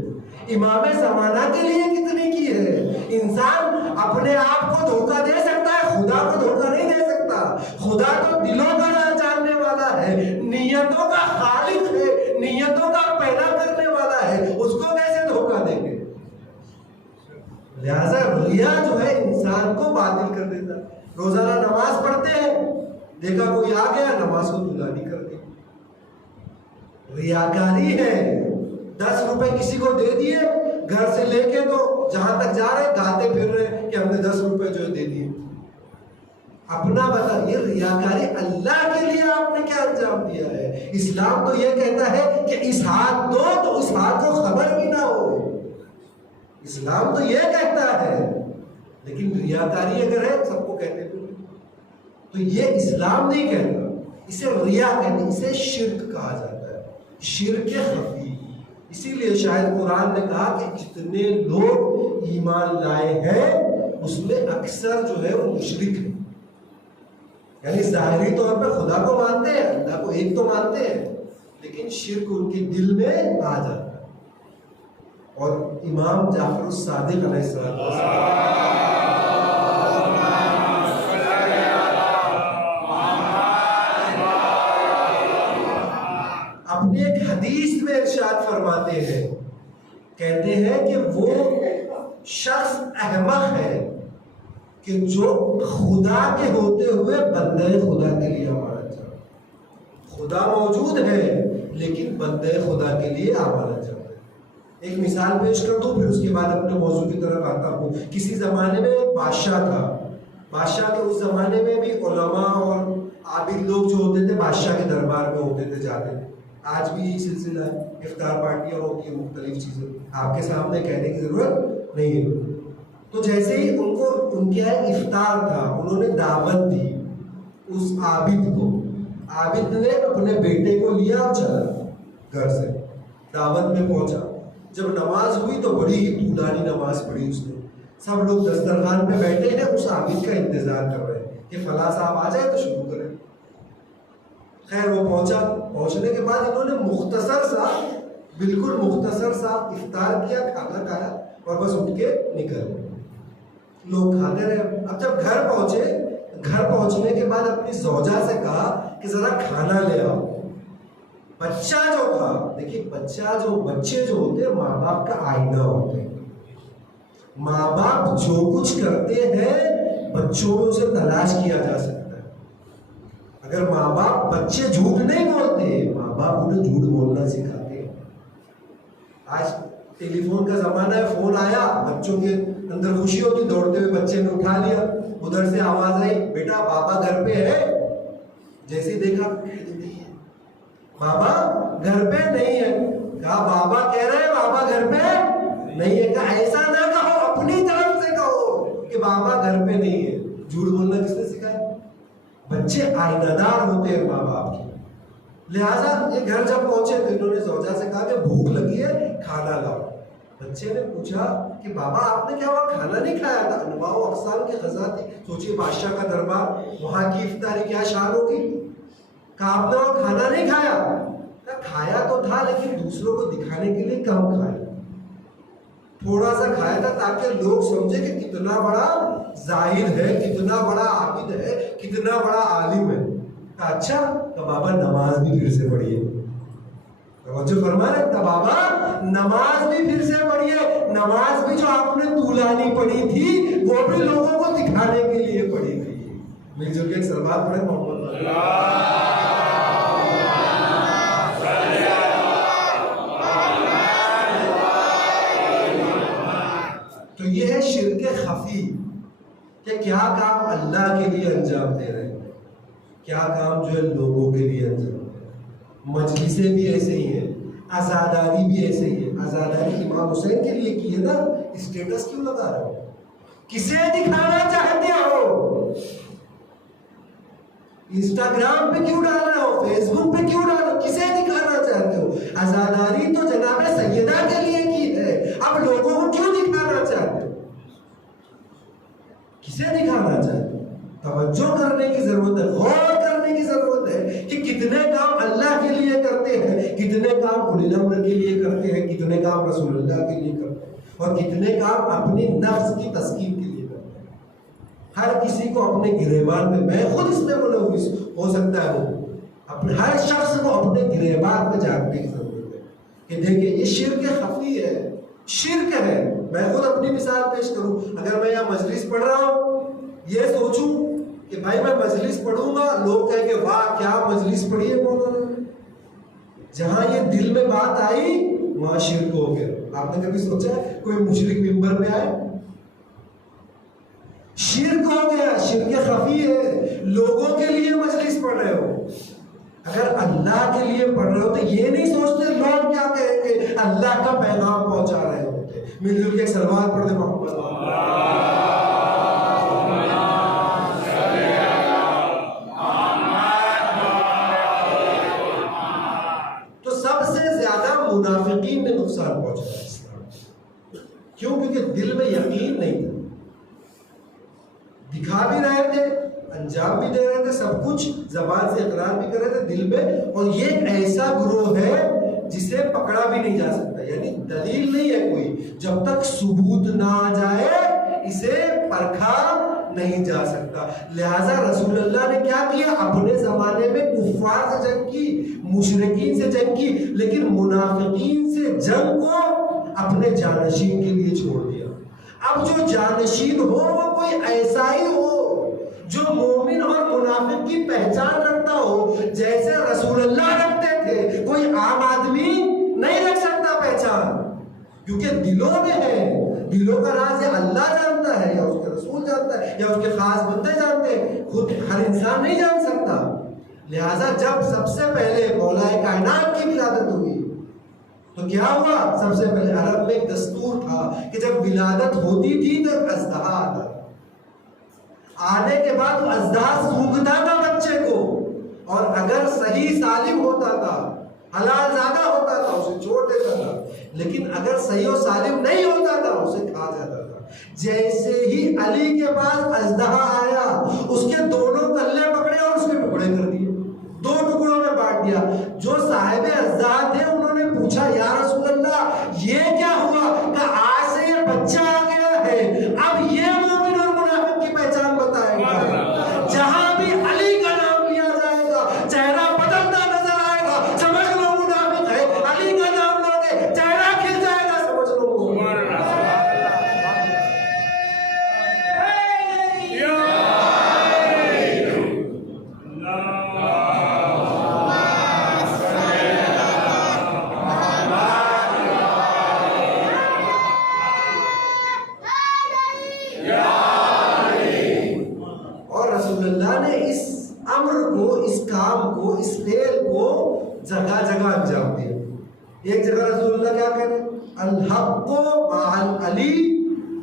امام زمانہ کے لیے کتنی کی ہے۔ انسان اپنے آپ کو دھوکہ دے سکتا ہے، خدا کو دھوکہ نہیں دے سکتا، خدا تو دلوں کا جاننے والا ہے، نیتوں کا خالق ہے، نیتوں کا پیدا کرنے والا ہے، اس کو کیسے دھوکہ دیں گے؟ لہذا ریا جو ہے انسان کو باطل کر دیتا ہے۔ روزانہ نماز پڑھتے ہیں، دیکھا کوئی آ گیا نماز کو دلانی کر دی، ریاکاری ہے۔ 10 روپے کسی کو دے دیے، گھر سے لے کے تو جہاں تک جا رہے گاتے پھر رہے کہ ہم نے 10 روپے جو دے دیے، اپنا بتائیے ریاکاری اللہ کے لیے آپ نے کیا انجام دیا ہے؟ اسلام تو یہ کہتا ہے کہ اس ہاتھ دو تو اس ہاتھ کو خبر بھی نہ ہو، اسلام تو یہ کہتا ہے، لیکن ریاکاری اگر ہے سب کو کہتے ہیں، تو یہ اسلام نہیں کہتا، اسے ریا کہتے ہیں، اسے شرک کہا جاتا ہے، شرک خفی۔ اسی لیے شاید قرآن نے کہا کہ جتنے لوگ ایمان لائے ہیں اس میں اکثر جو ہے وہ مشرک ہیں، یعنی ظاہری طور پہ خدا کو مانتے ہیں، اللہ کو ایک تو مانتے ہیں، لیکن شرک ان کے دل میں آ جاتا ہے۔ اور امام جعفر الصادق علیہ السلام اپنی ایک حدیث میں ارشاد فرماتے ہیں، کہتے ہیں کہ وہ شخص احمق ہے کہ جو خدا کے ہوتے ہوئے بندے خدا کے لیے ہمارا چاہتا ہے، خدا موجود ہے لیکن بندے خدا کے لیے ہمارا چاہتا ہے۔ ایک مثال پیش کر دوں پھر اس کے بعد اپنے موضوع کی طرف آتا ہوں۔ کسی زمانے میں ایک بادشاہ تھا، بادشاہ کے اس زمانے میں بھی علماء اور عابد لوگ جو ہوتے تھے بادشاہ کے دربار میں ہوتے تھے، جاتے تھے، آج بھی یہی سلسلہ ہے، افطار پارٹیاں ہوتی ہیں، مختلف چیزیں آپ کے سامنے کہنے کی ضرورت نہیں ہے۔ تو جیسے ہی ان کے یہاں افطار تھا، انہوں نے دعوت دی اس عابد کو، عابد نے اپنے بیٹے کو لیا اور چلا گھر سے، دعوت میں پہنچا، جب نماز ہوئی تو بڑی ہی طولانی نماز پڑھی اس نے، سب لوگ دسترخوان پہ بیٹھے ہیں، اس عابد کا انتظار کر رہے ہیں کہ فلاں صاحب آ جائے تو شروع کریں۔ خیر وہ پہنچا، پہنچنے کے بعد انہوں نے مختصر سا، بالکل مختصر سا افطار کیا، کھانا کھایا اور بس اٹھ کے نکل گئے، لوگ کھاتے رہے۔ اب جب گھر پہنچے، گھر پہنچنے کے بعد اپنی زوجہ سے کہا کہ ذرا کھانا لے آؤ۔ بچہ جو تھا، دیکھیے بچے جو ہوتے ہیں ماں باپ کا آئینہ ہوتے ہیں، ماں باپ جو کچھ کرتے ہیں بچوں میں اسے تلاش کیا جا سکتا ہے. اگر ماں باپ بچے جھوٹ نہیں بولتے، ماں باپ انہیں جھوٹ بولنا سکھاتے ہیں. آج ٹیلی فون کا زمانہ ہے، فون آیا، بچوں کے اندر خوشی ہوتی، دوڑتے ہوئے بچے نے اٹھا لیا. ادھر سے آواز آئی، بیٹا بابا گھر پہ ہے. جیسے دیکھا نہیں ہے، بابا گھر پہ نہیں ہے. کہا بابا کہہ رہے ہیں بابا گھر پہ نہیں ہے. کہا ایسا نہ کہو، اپنی طرف سے کہو کہ بابا گھر پہ نہیں ہے. جھوٹ بولنا کس نے سکھایا؟ بچے آئینہ دار ہوتے ہیں ماں باپ کی. لہٰذا یہ گھر جب پہنچے تو انہوں نے زوجہ سے کہا کہ بھوک لگی ہے، کھانا لاؤ. بچے نے پوچھا کہ بابا آپ نے کیا وہاں کھانا نہیں کھایا تھا؟ انواع و اقسام کی غذا تھی. سوچیے بادشاہ کا دربار، وہاں کی افطاری کیا شان ہوگی. کہا آپ نے وہاں کھانا نہیں کھایا؟ کہا کھایا تو تھا لیکن دوسروں کو دکھانے کے لیے کم کھایا، تھوڑا سا کھایا تھا تاکہ لوگ سمجھے کہ کتنا بڑا زاہد ہے، کتنا بڑا عابد ہے، کتنا بڑا عالم ہے. کہا اچھا، تو بابا نماز بھی پھر سے پڑھیے. توجہ فرما رہے ہیں، بابا نماز بھی پھر سے پڑھیے. نماز بھی جو آپ نے طولانی پڑھی تھی وہ بھی لوگوں کو دکھانے کے لیے پڑھی تھی. مل جل کے ایک سلوات پڑھے محمد. تو یہ ہے شرک خفی، کہ کیا کام اللہ کے لیے انجام دے رہے ہیں، کیا کام جو ہے لوگوں کے لیے انجام دے رہے ہیں. مجلسیں بھی ایسے ہی ہیں، عزاداری بھی ایسے ہی ہے. عزاداری امام حسین کے لیے کی ہے نا، اسٹیٹس کیوں لگا رہے ہو؟ کسے دکھانا چاہتے ہو؟ انسٹاگرام پہ کیوں ڈال رہے ہو؟ فیس بک پہ کیوں ڈال رہے ہو؟ کسے دکھانا چاہتے ہو؟ عزاداری تو جناب سیدہ کے لیے کی ہے، اب لوگوں کو کیوں دکھانا چاہتے ہو؟ کسے دکھانا چاہتے ہو؟ توجہ کرنے کی ضرورت ہے، غور کرنے کی ضرورت ہے کہ کتنے کام اللہ کے لیے کرتے ہیں، کتنے کام اولی الامر کے لیے کرتے ہیں، کتنے کام رسول اللہ کے لیے کرتے ہیں، اور کتنے کام اپنی نفس کی تسکین کے لیے کرتے ہیں. ہر کسی کو اپنے گریبان میں خود اس میں ملوث ہو سکتا ہے. وہ اپنے ہر شخص کو اپنے گریبان میں جاننے کی ضرورت ہے کہ دیکھیں یہ شرک خفی ہے، شرک ہے. میں خود اپنی مثال پیش کروں، اگر میں یہاں مجلس پڑھ رہا ہوں، یہ سوچوں کہ بھائی میں مجلس پڑھوں گا، لوگ کہیں کہ واہ کیا مجلس پڑھی ہے مولانا نے. جہاں یہ دل میں بات آئی وہاں شرک ہو گیا. آپ نے کبھی سوچا ہے کوئی مشرک ممبر میں آئے؟ شرک ہو گیا، شرک خفی ہے. لوگوں کے لیے مجلس پڑھ رہے ہو، اگر اللہ کے لیے پڑھ رہے ہو تو یہ نہیں سوچتے لوگ کیا کہیں گے، اللہ کا پیغام پہنچا رہے ہوتے. مل جل کے ایک سلوات پڑھ دیں محمد. تو سب سے زیادہ منافقین نے نقصان پہنچایا اسلام. کیوں؟ کیونکہ دل میں یقین نہیں تھا، دکھا بھی رہے تھے، انجام بھی دے رہے تھے، سب کچھ زبان سے اقرار بھی کر رہے تھے دل میں. اور یہ ایک ایسا گروہ ہے جسے پکڑا بھی نہیں جا سکتا، یعنی دلیل نہیں ہے کوئی، جب تک ثبوت نہ آ جائے اسے پرکھا نہیں جا سکتا. لہذا رسول اللہ نے کیا کیا؟ اپنے زمانے میں کفار سے جنگ کی، مشرکین سے جنگ کی، لیکن منافقین سے جنگ کو اپنے جانشین کے لیے چھوڑ دیا. اب جو جانشین ہو وہ کوئی ایسا ہی ہو جو مومن اور منافق کی پہچان رکھتا ہو، جیسے رسول اللہ رکھتے تھے. کوئی عام آدمی نہیں رکھ سکتا پہچان، کیونکہ دلوں میں ہے. دلوں کا راز یہ اللہ جانتا ہے، یا اس کے رسول جانتا ہے، یا اس کے خاص بندے جانتے ہیں، خود ہر انسان نہیں جان سکتا. لہٰذا جب سب سے پہلے مولا کائنات کی ولادت ہوئی تو کیا ہوا؟ سب سے پہلے عرب میں ایک دستور تھا کہ جب ولادت ہوتی تھی تو ایک اژدہا آتا تھا. آنے کے بعد وہ اژدہا سونگھتا تھا بچے کو، اور اگر صحیح سالم ہوتا تھا، حلال زادہ ہوتا تھا، اسے چھوڑ دیتا تھا. لیکن اگر صحیح و سالم نہیں ہوتا تھا اسے کھا جاتا تھا. جیسے ہی علی کے پاس اژدہا آیا، اس کے دونوں کلے پکڑے اور اس کے ٹکڑے کر دیے، دو ٹکڑوں میں بانٹ دیا. جو صاحب اژدہا تھے انہوں نے پوچھا یا رسول اللہ یہ کیا ہوا؟ کہ آج سے یہ بچہ آ گیا ہے، اب یہ مومن اور منافق کی پہچان بتائے گا. جہاں بھی علی کا نام لیا جائے گا چہرہ بدلتا نظر آئے گا، سمجھ لو منافق ہے. علی کا نام لوگے چہرہ کھل جائے گا، سمجھ لو. کام کو, اس فعل کو جگہ جگہ انجام دیا. ایک جگہ رسول اللہ کیا کہہ رہے ہیں؟ الحق مع العلی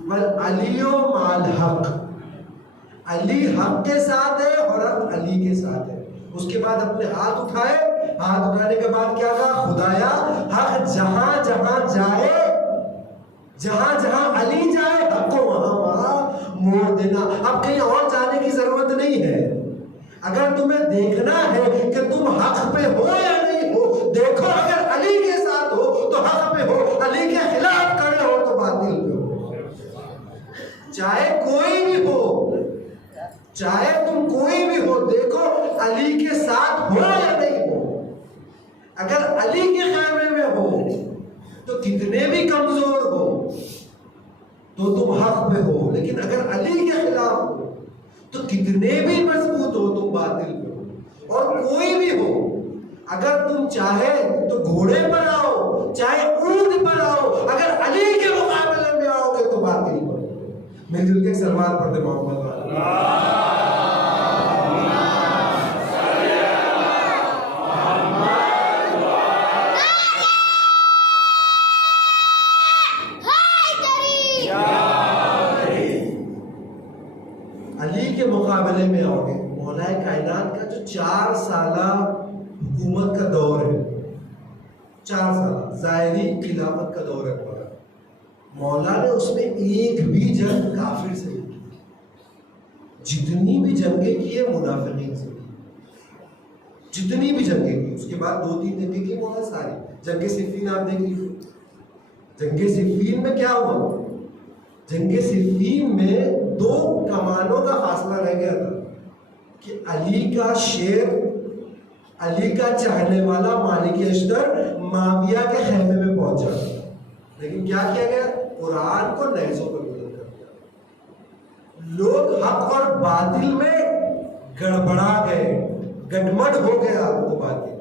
والعلی مع الحق. علی حق کے ساتھ ہے اور حق علی کے ساتھ ہے. اس کے بعد اپنے ہاتھ اٹھائے, ہاتھ اٹھانے کے بعد کیا کہا؟ خدایا حق جہاں جہاں جائے, جہاں جہاں علی جائے حق کو وہاں وہاں موڑ دینا. اب کہیں اور جانے کی ضرورت نہیں ہے. اگر تمہیں دیکھنا ہے کہ تم حق پہ ہو یا نہیں ہو, دیکھو اگر علی کے ساتھ ہو تو حق پہ ہو, علی کے خلاف کھڑے ہو تو باطل پہ ہو. چاہے کوئی بھی ہو, چاہے تم کوئی بھی ہو, دیکھو علی کے ساتھ ہو یا نہیں ہو. اگر علی کے خیمے میں ہو تو کتنے بھی کمزور ہو تو تم حق پہ ہو, لیکن اگر علی کے خلاف ہو تو کتنے بھی مضبوط ہو تم باطل پہ ہو. اور کوئی بھی ہو, اگر تم چاہے تو گھوڑے پر آؤ, چاہے اونٹ پر آؤ, اگر علی کے مقابلے میں آؤ گے تو باطل پر ہو. مل جل کے سلمان پڑھتے محمد علی کے مقابلے میں آؤ گے. مولا کائنات کا جو 4 سالہ حکومت کا دور ہے, 4 سالہ ظاہری خلافت کا دور ہے, مولا نے اس میں ایک بھی جنگ کافر سے نہیں کی. جتنی بھی جنگیں کی ہے منافقین سے کی, جتنی بھی جنگیں کی. اس کے بعد 2-3 جنگیں کی مولا ساری. جنگ صفین آپ دیکھ لیجیے. جنگ صفین میں کیا ہوا؟ جنگ صفین میں 2 کمانوں کا فاصلہ رہ گیا تھا کہ علی کا شیر, علی کا چاہنے والا مالک اشتر معاویہ کے خیمے میں پہنچا. لیکن کیا کیا گیا؟ قرآن کو نیزوں پر بلند کر دیا. لوگ حق اور باطل میں گڑبڑا گئے, گڈمڈ ہو گیا. وہ باطل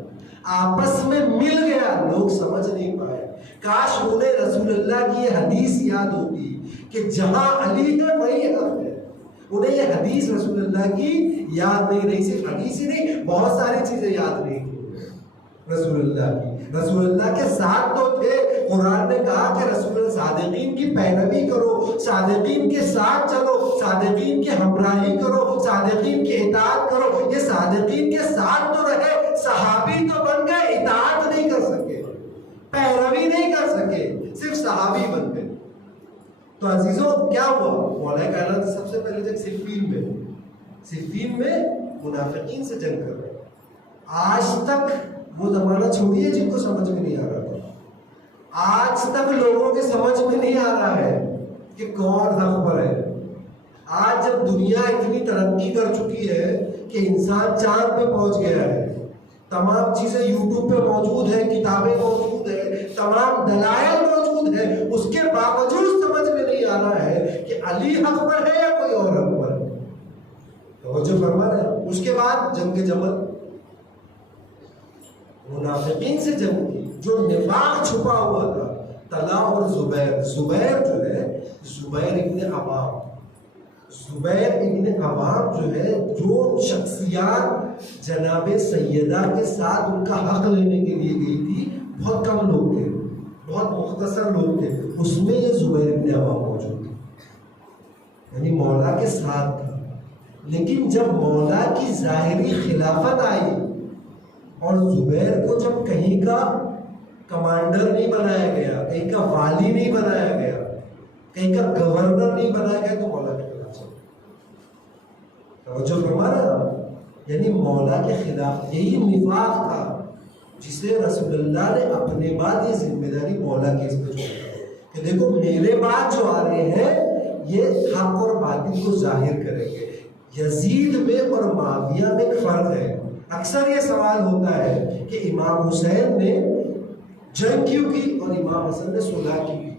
آپس میں مل گیا, لوگ سمجھ نہیں پائے. کاش انہیں رسول اللہ کی یہ حدیث یاد ہوتی کہ جہاں علی ہے وہی حق ہے. انہیں یہ حدیث رسول اللہ کی یاد نہیں رہی. صرف حدیث ہی نہیں, بہت ساری چیزیں یاد نہیں تھی رسول اللہ کی. رسول اللہ کے ساتھ تو تھے. قرآن نے کہا کہ رسول اللہ صادقین کی پیروی کرو, صادقین کے ساتھ چلو, صادقین کی ہمراہی کرو, صادقین کی اطاعت کرو. یہ صادقین کے ساتھ تو رہے, صحابی تو بن گئے, اطاعت نہیں کر سکے, پیروی نہیں کر سکے, صرف صحابی بن گئے. تو عزیزوں کیا ہوا؟ مولا کائنات سب سے پہلے جنگ صفین میں منافقین سے جنگ کر رہے. آج تک وہ زمانہ چھوڑیے جن کو سمجھ میں نہیں آ رہا تھا. آج تک لوگوں کے سمجھ میں نہیں آ رہا ہے کہ کون حق پر ہے. آج جب دنیا اتنی ترقی کر چکی ہے کہ انسان چاند پہ پہنچ گیا ہے, تمام چیزیں یوٹیوب پہ موجود ہیں, کتابیں موجود ہیں, تمام دلائل موجود ہیں, اس کے باوجود سمجھ میں نہیں آ رہا ہے کہ علی حق پر ہے یا کوئی اور حق پر ہے. توجہ فرما رہے ہیں. اس کے بعد جنگ جمل, منافقین سے جنگ کی. جو نفاق چھپا ہوا تھا, طلحہ اور زبیر جو ہے, زبیر ابن عوام جو ہے, جو شخصیات جناب سیدہ کے ساتھ ان کا حق لینے کے لیے گئی تھی, بہت کم لوگ تھے, بہت مختصر لوگ تھے. اس میں یہ زبیر ابن عوام موجود تھے, یعنی مولا کے ساتھ تھا. لیکن جب مولا کی ظاہری خلافت آئی اور زبیر کو جب کہیں کا کمانڈر نہیں بنایا گیا, کہیں کا والی نہیں بنایا گیا, کہیں کا گورنر نہیں بنایا گیا, تو مولا کے خلاف چل. توجہ فرما رہے ہیں. یعنی مولا کے خلاف یہی نفاق تھا جسے رسول اللہ نے اپنے بعد یہ ذمہ داری مولا کے اس پہ چھوڑا کہ دیکھو میرے بعد جو آ رہے ہیں یہ حق اور باطل کو ظاہر کریں گے. یزید میں اور معاویہ میں ایک فرق ہے. اکثر یہ سوال ہوتا ہے کہ امام حسین نے جنگ کیوں کی اور امام حسن نے صلح کیوں کی.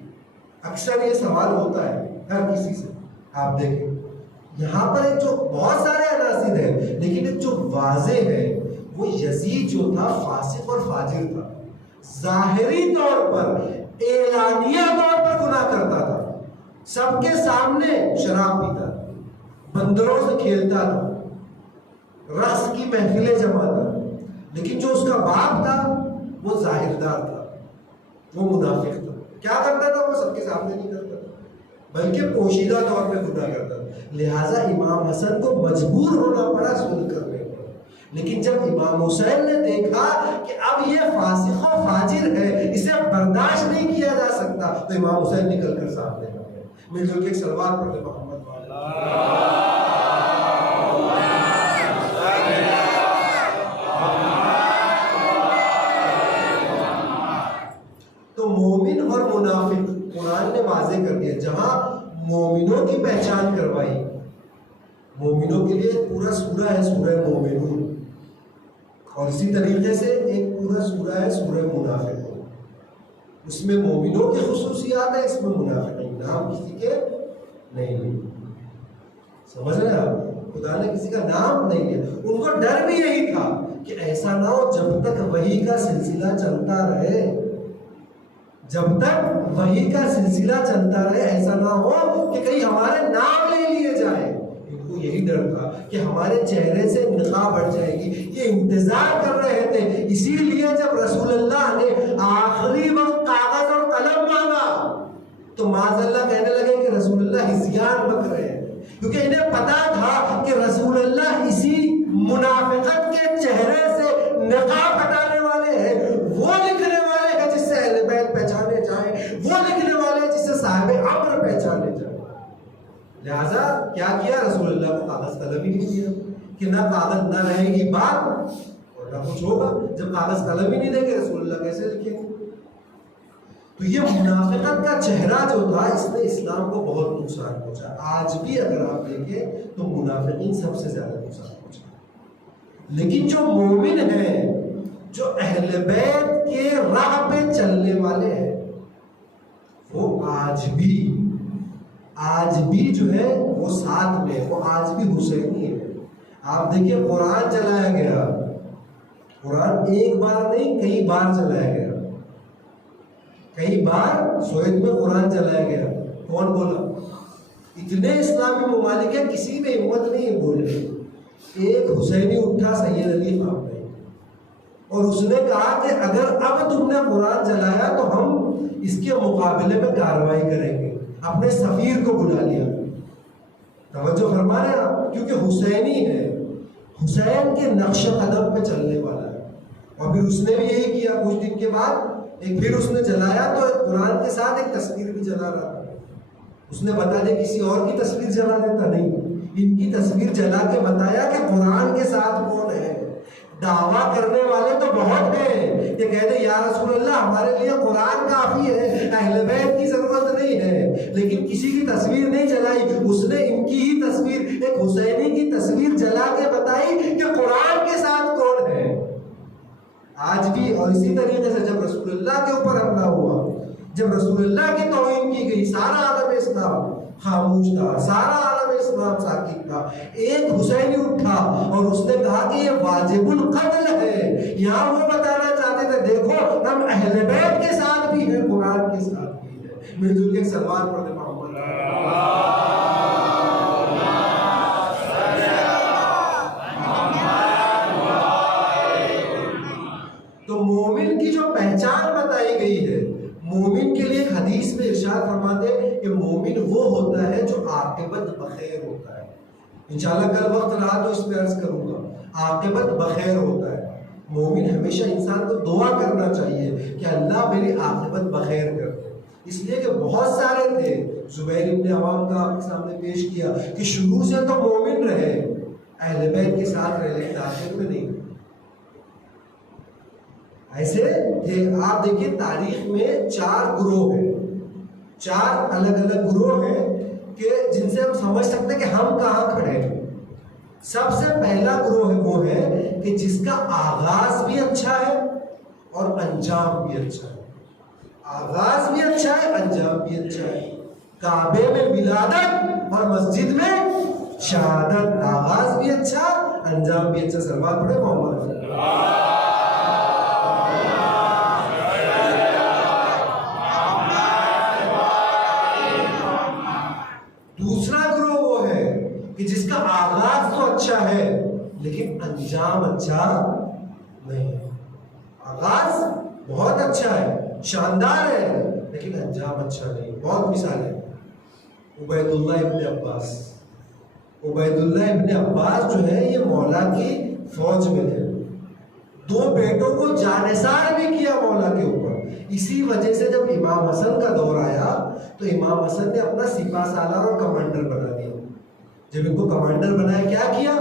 اکثر یہ سوال ہوتا ہے ہر کسی سے. آپ دیکھیں یہاں پر ایک جو بہت سارے عناصر ہیں, لیکن ایک جو واضح ہے وہ یزید جو تھا فاسق اور فاجر تھا. ظاہری طور پر, اعلانیہ طور پر گناہ کرتا تھا, سب کے سامنے شراب پیتا تھا, بندروں سے کھیلتا تھا, رقص کی محفلیں جماتا تھا, دار تھا، وہ منافق تھا. کیا کرتا تھا؟ وہ سب کے سامنے نہیں کرتا تھا بلکہ پوشیدہ طور پہ گناہ کرتا تھا. لہٰذا امام حسن کو مجبور ہونا پڑا صلح کرنے پر. لیکن جب امام حسین نے دیکھا کہ اب یہ فاسق و فاجر ہے، اسے برداشت نہیں کیا جا سکتا، تو امام حسین نکل کر سامنے آ گئے. مل جل کے ایک صلوات پڑھتے محمد تو مومن اور منافق قرآن نے واضح کر دیا. جہاں مومنوں کی پہچان کروائی، مومنوں کے لیے پورا سورہ ہے سورہ مومنون، اور اسی طریقے سے ایک پورا سورہ ہے سورہ منافقون. اس میں مومنوں کی خصوصیات ہیں، اس میں منافقین نام کسی کے نہیں. سمجھ رہے ہیں آپ؟ خدا نے کسی کا نام نہیں لیا. ان کو ڈر بھی یہی تھا کہ ایسا نہ ہو جب تک وحی کا سلسلہ چلتا رہے، جب تک وحی کا سلسلہ چلتا رہے ایسا نہ ہو کہ کہیں ہمارے نام لے لیے جائے. ان کو یہی ڈر تھا کہ ہمارے چہرے سے نقاب ہٹ جائے گی. یہ انتظار کر رہے تھے. اسی لیے جب رسول اللہ نے آخری وقت کاغذ اور قلم مانگا تو معاذ اللہ کہنے لگے کہ رسول اللہ ہذیان بک رہے ہیں، کیونکہ انہیں پتا تھا کہ رسول اللہ اسی منافقت کے چہرے سے نقاب ہٹانے والے ہیں. وہ لکھنے والے ہیں جس سے اہل بیت پہچانے جائیں، وہ لکھنے والے جس سے صاحب امر پہچانے جائیں. لہذا کیا کیا؟ رسول اللہ کو کاغذ قلم ہی نہیں دیا کہ نہ کاغذ نہ رہے گی بات اور نہ کچھ ہوگا. جب کاغذ قلم ہی نہیں دیں گے رسول اللہ کیسے لکھیں گے؟ تو یہ منافقت کا چہرہ جو تھا اس نے اسلام کو بہت نقصان پہنچا. آج بھی اگر آپ دیکھیں تو منافقین سب سے زیادہ نقصان پہنچا. لیکن جو مومن ہیں، جو اہل بیت کے راہ پہ چلنے والے ہیں، وہ آج بھی جو ہے وہ ساتھ میں، وہ آج بھی حسینی ہے. آپ دیکھیں قرآن چلایا گیا، قرآن ایک بار نہیں کئی بار چلایا گیا. کئی بار سویت میں قرآن چلایا گیا. کون بولا؟ اتنے اسلامی ممالک ہیں، کسی میں ہمت نہیں ہے بولنے. ایک حسینی اٹھا سید علی خان نے، اور اس نے کہا کہ اگر اب تم نے قرآن چلایا تو ہم اس کے مقابلے میں کارروائی کریں گے. اپنے سفیر کو بلا لیا. توجہ فرما رہے ہیں آپ؟ کیونکہ حسینی ہے، حسین کے نقش قدم پہ چلنے والا ہے. اور پھر اس نے بھی یہی کیا. کچھ دن کے بعد پھر اس نے جلایا تو قرآن کے ساتھ ایک تصویر بھی جلا رہا تھا. اس نے بتا دیا کسی اور کی تصویر جلا دیتا نہیں، ان کی تصویر جلا کے بتایا کہ قرآن کے ساتھ کون ہے. دعویٰ کرنے والے تو بہت ہیں، یہ کہتے ہیں یا رسول اللہ ہمارے لیے قرآن کافی ہے، اہل بیت کی ضرورت نہیں ہے. لیکن کسی کی تصویر نہیں جلائی. اس نے ان کی ہی تصویر، ایک حسینی کی تصویر جلا کے بتائی کہ قرآن کے ساتھ کون ہے. آج بھی. اور اسی طریقے سے جب رسول اللہ کے اوپر حملہ ہوا، جب رسول اللہ کی توہین کی گئی، سارا عالم اسلام خاموش تھا، سارا عالم اسلام ساکت تھا. ایک حسینی اٹھا اور اس نے کہا کہ یہ واجب القتل ہے. یہاں وہ بتانا چاہتے تھے دیکھو ہم اہل بیت کے ساتھ بھی ہیں، قرآن کے ساتھ بھی ہیں. مل جل کے سلوات پڑھتے محمد. تو مومن کی جو پہچان بتائی گئی ہے، مومن کے لیے ایک حدیث میں ارشاد فرماتے ہیں کہ مومن وہ ہوتا ہے جو عاقبت بخیر ہوتا ہے. انشاءاللہ کل وقت رہا تو اس پہ عرض کروں گا. عاقبت بخیر ہوتا ہے. مومن ہمیشہ انسان کو دعا کرنا چاہیے کہ اللہ میری عاقبت بخیر کر دے. اس لیے کہ بہت سارے تھے، زبیر ابن عوام کا آپ کے سامنے پیش کیا کہ شروع سے تو مومن رہے، اہل بیت کے ساتھ رہے، لیکن آخر میں نہیں. ایسے تھے. آپ دیکھیے تاریخ میں 4 گروہ ہیں، 4 الگ الگ گروہ ہیں کہ جن سے ہم سمجھ سکتے ہیں کہ ہم کہاں کھڑے ہیں. سب سے پہلا گروہ وہ ہے کہ جس کا آغاز بھی اچھا ہے اور انجام بھی اچھا ہے. آغاز بھی اچھا ہے، انجام بھی اچھا ہے. کعبے میں ولادت اور مسجد میں شہادت. آغاز بھی اچھا، انجام بھی اچھا. سلوات پڑھے محمد. دوسرا گروہ وہ ہے کہ جس کا آغاز تو اچھا ہے لیکن انجام اچھا نہیں ہے. آغاز بہت اچھا ہے، شاندار ہے، لیکن انجام اچھا نہیں. بہت مثال ہے. عبید اللہ ابن عباس، عبید اللہ ابن عباس جو ہے یہ مولا کی فوج میں تھے، 2 بیٹوں کو جانثار بھی کیا مولا کے اوپر. اسی وجہ سے جب امام حسن کا دور آیا تو امام حسن نے اپنا سپہ سالار اور کمانڈر بنا دیا. جب ان کو کمانڈر بنایا کیا کیا؟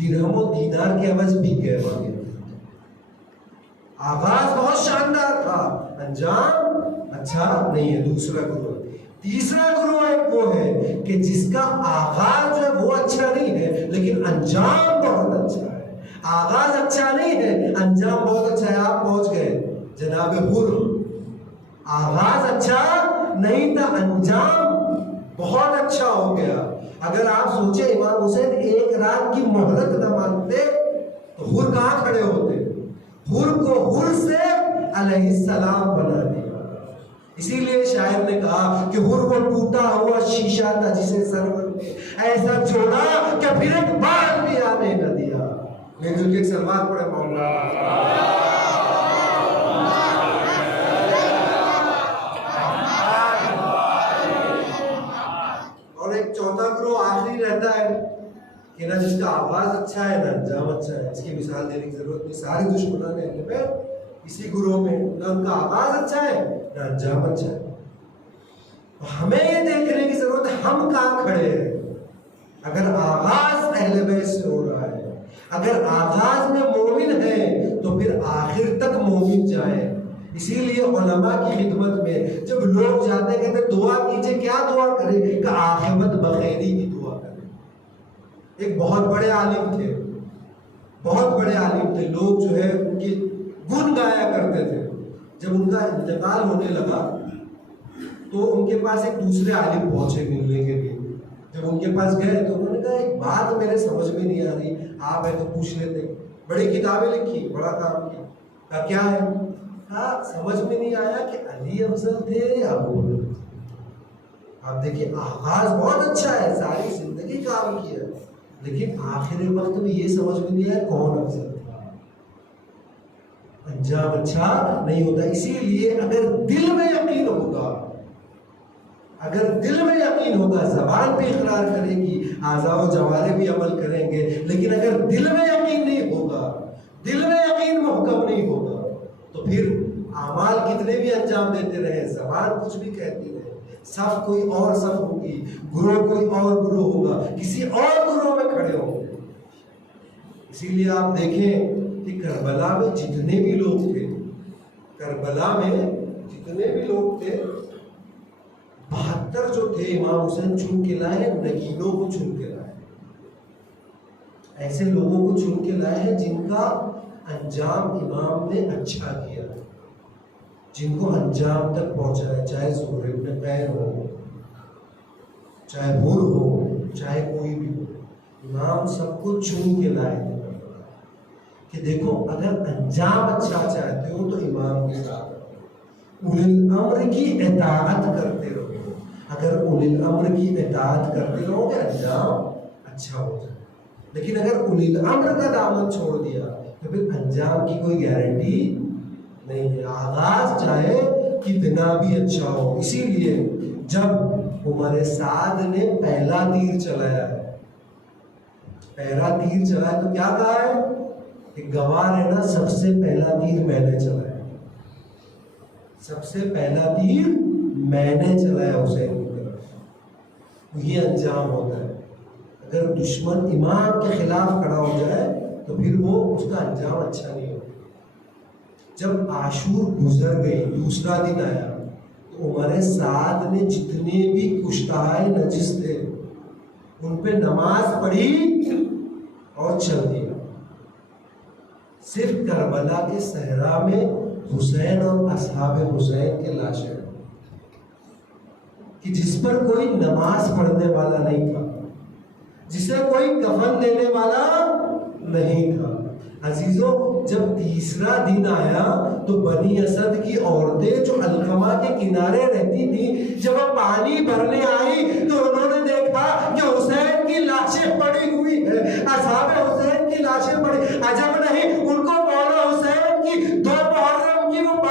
درہم و دینار کے عوض بک گئے وہاں. آغاز بہت شاندار تھا، انجام اچھا نہیں ہے. دوسرا گروہ. تیسرا گروہ ایک وہ ہے کہ جس کا آغاز جو ہے وہ اچھا نہیں ہے لیکن انجام بہت اچھا ہے. آغاز اچھا نہیں ہے، انجام بہت اچھا ہے. آپ پہنچ گئے جناب حر. آغاز اچھا نہیں تھا، انجام بہت اچھا ہو گیا. اگر آپ سوچیں امام حسین ایک رات کی مہلت نہ مانگتے تو حر کہاں کھڑے ہوتے؟ حر کو حر سے علیہ السلام بنا دیا. اسی لیے شاعر نے کہا کہ حر کو ٹوٹا ہوا شیشہ تھا جسے سرور نے ایسا جوڑا کہ پھر ایک بار بھی آنے نہ دیا. میں جو ایک سلوات پڑھے مولا. اور ایک چوتھا گروہ آخری رہتا ہے کہ نہ جس کا آغاز اچھا ہے نہ انجام اچھا ہے. اس کی مثال دینے کی ضرورت نہیں. سارے دشمنان ہیں پہ اسی گروہ میں نہ ان کا آغاز اچھا ہے نہ انجام اچھا ہے. ہمیں یہ دیکھنے کی ضرورت ہے ہم کہاں کھڑے ہیں. اگر آغاز اہل بیت سے ہو رہا ہے، اگر آغاز میں مومن ہے تو پھر آخر تک مومن جائے. اسی لیے علماء کی خدمت میں جب لوگ جاتے کہتے دعا کیجئے، کیا دعا کریں؟ کہ عاقبت بخیری کی دعا کریں. ایک بہت بڑے عالم تھے، بہت بڑے عالم تھے. لوگ جو ہے ان کی گن گایا کرتے تھے. جب ان کا انتقال ہونے لگا تو ان کے پاس ایک دوسرے عالم پہنچے ملنے کے لیے. جب ان کے پاس گئے تو انہوں نے کہا ایک بات میرے سمجھ میں نہیں آ رہی، آپ ہے تو پوچھ لیتے. بڑی کتابیں لکھی، بڑا کام کیا. کہا کیا ہے؟ کہا سمجھ میں نہیں آیا کہ علی افضل تھے یا ابو بکر. آپ دیکھیے آغاز بہت اچھا ہے، ساری زندگی کام کیا، لیکن آخر وقت میں یہ سمجھ میں نہیں آیا کون افضل تھا. انجام اچھا نہیں ہوتا. اسی لیے اگر دل میں یقین ہوگا، اگر دل میں یقین ہوگا، زبان بھی اقرار کرے گی، اعضاء و جوارح بھی عمل کریں گے، لیکن اگر دل میں یقین نہیں ہوگا، دل میں یقین محکم نہیں ہوگا تو پھر اعمال کتنے بھی انجام دیتے رہے، زبان کچھ بھی کہتی رہے، صف کوئی اور صف ہوگی، گروہ کوئی اور گروہ ہوگا، کسی اور گروہ میں کھڑے ہوں گے. اسی لیے آپ دیکھیں کہ کربلا میں جتنے بھی لوگ تھے، کربلا میں جتنے بھی لوگ تھے 72 جو تھے امام حسین چن کے لائے، نگینوں کو چن کے لائے. ایسے لوگوں کو چن کے لائے ہیں جن کا انجام امام نے اچھا کیا، جن کو انجام تک پہنچایا. چاہے زہر ابن قیر ہو، چاہے حر ہو، چاہے کوئی بھی ہو، امام سب کو چن کے لائے تھے کہ دیکھو اگر انجام اچھا چاہتے ہو تو امام کے ساتھ اولی الامر کی اطاعت کرتے رہو. اگر اولی الامر کی اطاعت کرتے رہو گے انجام اچھا ہو جائے. لیکن اگر اولی الامر کا دامن چھوڑ دیا تو پھر انجام کی کوئی گارنٹی نہیں ہے. آغاز چاہے کتنا بھی اچھا ہو. اسی لیے جب عمر سعد نے پہلا تیر چلایا ہے، پہلا تیر چلایا تو کیا کہا ہے کہ گوار ہے نا، سب سے پہلا تیر میں نے چلایا، سب سے پہلا تیر میں نے چلایا حسین کی طرف. یہ انجام ہوتا ہے. اگر دشمن امام کے خلاف کھڑا ہو جائے تو پھر وہ اس کا انجام اچھا نہیں ہوتا. جب عاشور گزر گئی، دوسرا دن آیا تو عمر سعد نے جتنے بھی کشتہائے نجس تھے ان پہ نماز پڑھی اور چل دیا. صرف کربلا کے صحرا میں حسین اور اصحاب حسین کے لاشیں کہ جس پر کوئی نماز پڑھنے والا نہیں تھا، جسے کوئی کفن دینے والا نہیں تھا. عزیزوں جب تیسرا دن آیا تو بنی اسد کی عورتیں جو علقمہ کے کنارے رہتی تھیں جب وہ پانی بھرنے آئی تو انہوں نے دیکھا کہ حسین کی لاشیں پڑی ہوئی ہیں، اصحاب حسین کی لاشیں پڑی. عجب نہیں، ان کو مولا حسین کی 2 محرم کی وہ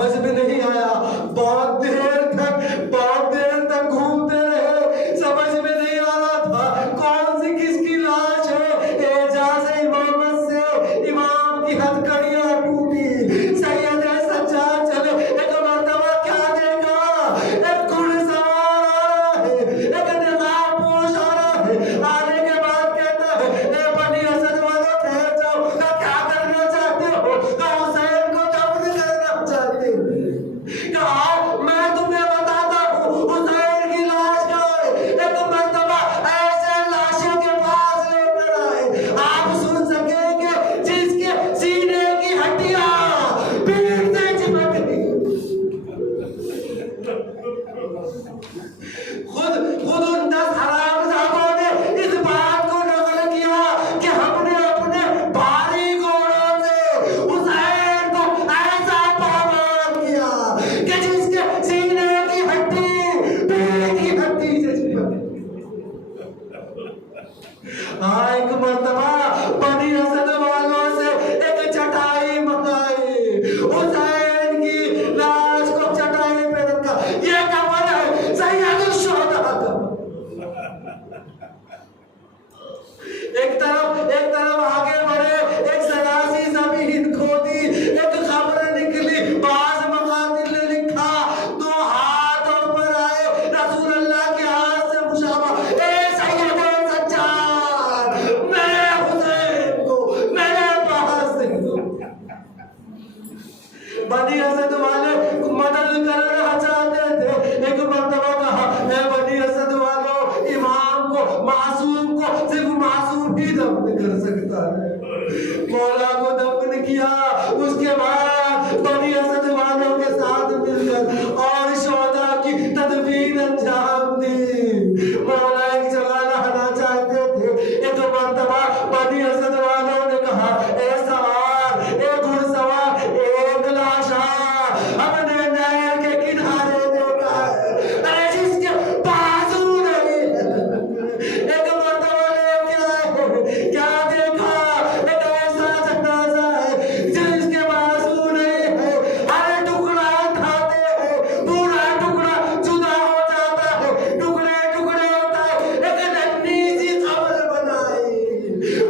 سمجھ میں نہیں آیا، بہت دیر تک گھومتے رہے، سمجھ میں نہیں آ رہا تھا کون سی کس کی لاش ہے۔ اعجاز امامت سے امام کی ہتھکڑیاں ٹوٹی، سید سجاد چلے، ایک مرتبہ کیا دیکھا، ایک گھڑ سوار آ رہا ہے، ایک نقاب پوش آ رہا ہے، آنے کے بعد کہتا ہے اے بنی اسد والو ٹھہر جاؤ، کیا کرنا چاہتے ہو؟ حسین کو دفن کرنا چاہتے ہو؟ کہا میں تمہیں بتاتا ہوں حسین کی لاش کہاں ہے۔ ایک مرتبہ ایسے لاشوں کے پاس لے کر آئے، آپ سن سکیں گے جس کے سینے کی ہڈیاں پیٹ سے چپک گئی۔ خود ان 10 حرامزادوں نے اس بات کو نقل کیا کہ ہم نے اپنے بھاری گھوڑوں سے حسین کو ایسا پامال کیا کہ جس کے سینے کی ہڈی پیٹ کی ہڈی سے چپک گئی۔ ایک مرتبہ بنی اسد والوں سے ایک چٹائی منگائی، حسین کی لاش کو چٹائی پہ رکھا، یہ کفن ہے سید الشہداء کا۔ ایک طرف آگے بڑھے، ایک سیاسی زمین کھودی، ایک خبر نکلی، بعض مقاتل نے لکھا، 2 ہاتھ اوپر آئے، رسول اللہ کے ہاتھ سے مشابہ، اے سید سجاد میرے حسین کو میرے پاس دے دو۔ بنی اسد والے مدد کرنا چاہتے تھے، ایک مرتبہ کہا اے بنی اسد والو، امام کو، معصوم کو صرف معصوم ہی دفن کر سکتا ہے۔ مولا کو دفن کیا، اس کے بعد بنی اسد والوں کے ساتھ مل کر اور شہداء کی تدفین انجام دی۔ مولا ایک جگہ لانا چاہتے تھے، ایک مرتبہ بنی اسد والوں نے کہا اے سوار، اے گھڑ سوار، ایک لاشا ہم نے نہر کے کنارے دیکھا ہے، ارے جس کے بازو نہیں ہے۔ ایک مرتبہ لے کے آئے، کیا دیکھا، ایک ایسا جنازہ ہے جس کے بازو نہیں ہے، ہر ٹکڑا اٹھاتے ہیں پورا ٹکڑا جدا ہو جاتا ہے، ٹکڑے ٹکڑے ہوتا ہے، ایک ننھی سی قبر بنائی،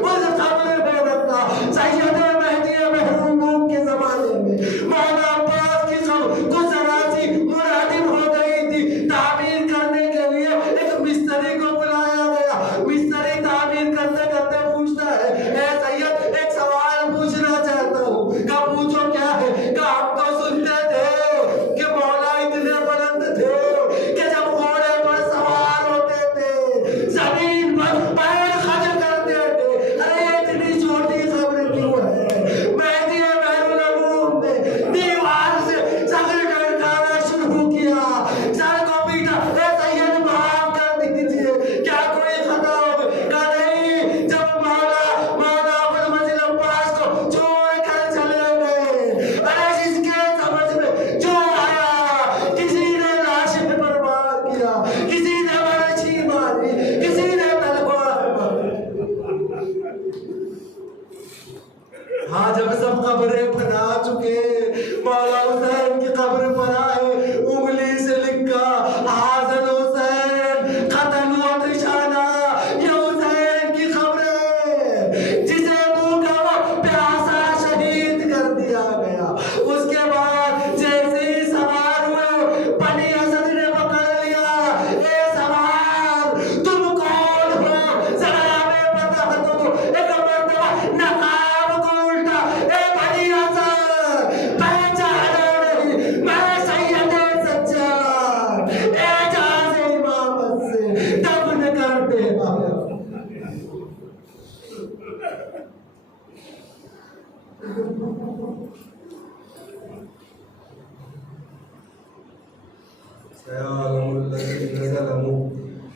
اس قبر میں رکھا۔ سید مہدی محروم کے زمانے میں مولا عباس کی قبر تو ذرا سی منہدم ہو گئی تھی، تعمیر کرنے کے لیے ایک مستری کو بلایا گیا۔ مستری تعمیر کرتے کرتے پوچھتا ہے اے سید ایک سوال پوچھنا چاہتا ہوں۔ کہا پوچھو کیا ہے؟ کہا ہم تو سنتے تھے کہ مولا اتنے بلند تھے کہ جب گھوڑے پر سوار ہوتے تھے زمین پر پیر خج کرتے تھے۔ ارے اتنی چھوٹی خبر کیوں ہے؟ مہدی محروم نے دیوار سے سر ڈھڑکانا شروع کیا، سر کو پیٹا، اے سید معاف کر دیجئے، کیا کوئی خطا ہو گئی؟ کہا نہیں، جب مولا ابوالفضل عباس کو چھوڑ کر چلے گئے، ارے جس کے سمجھ میں جو آیا، کسی نے لاش پہ پروار کیا، کسی نے برچھی ماری، کسی نے تلوار ماری۔ ہاں جب سب قبریں بنا چکے، مولا حسین کی قبر پر آئے، انگلی سے لکھا حاضر حسین قتل و تشانہ، یہ حسین کی قبر ہے جسے بھوکا و پیاسا شہید کر دیا گیا۔ اس کے بعد جیسے ہی سوار ہوئے بنی اسد نے پکڑ لیا، اے سوار تم کون ہو، ذرا ہمیں بتا دو۔ ایک مرتبہ نقاب کو الٹا، اے بنی اسد پہچانا نہیں، میں سید سجاد اعجاز امامت سے دفن کرتے آیا۔ سيعلم الذين ظلموا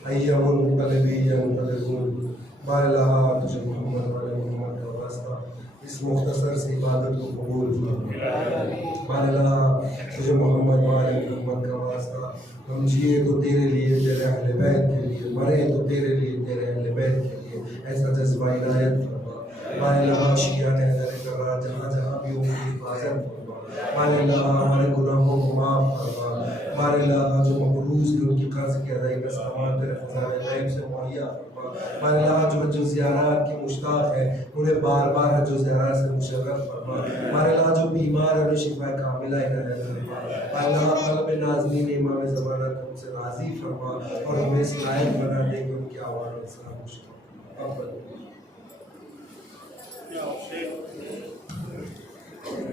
أي منقلب ينقلبون۔ بالا تجھے محمد والے محمد کا واسطہ اس مختصر سی عبادت کو قبول فرما۔ بالا تجھے محمد والے محمد کا واسطہ ہم جیے تو تیرے لیے، تیرے اہل بیت کے لیے، مرے تو تیرے لیے، تیرے اہل بیت کے لیے، ایسا جذبہ عنایت فرما۔ بالا شیعہ نے در کرا جہاں جہاں بھی ہوں حفاظت فرما۔ بالا ہمارے گناہ ہمارے علاقہ جو مقروض ہیں ان کی قرض کی ادائیگی کا سامان تیرے خزانہ غیب سے مہیا فرما. ہمارے علاقہ جو حج و زیارات کی مشتاق ہے انہیں بار بار حج و زیارات سے مشرف فرما. ہمارے علاقہ جو بیمار ہے انہیں شفا کاملہ عنایت فرما. ہمارے علاقہ قلب ناظرین امام زمانہ کو ہم سے راضی فرما اور ہمیں اس لائق بنا دے کہ ان کی آواز میں سلام خوش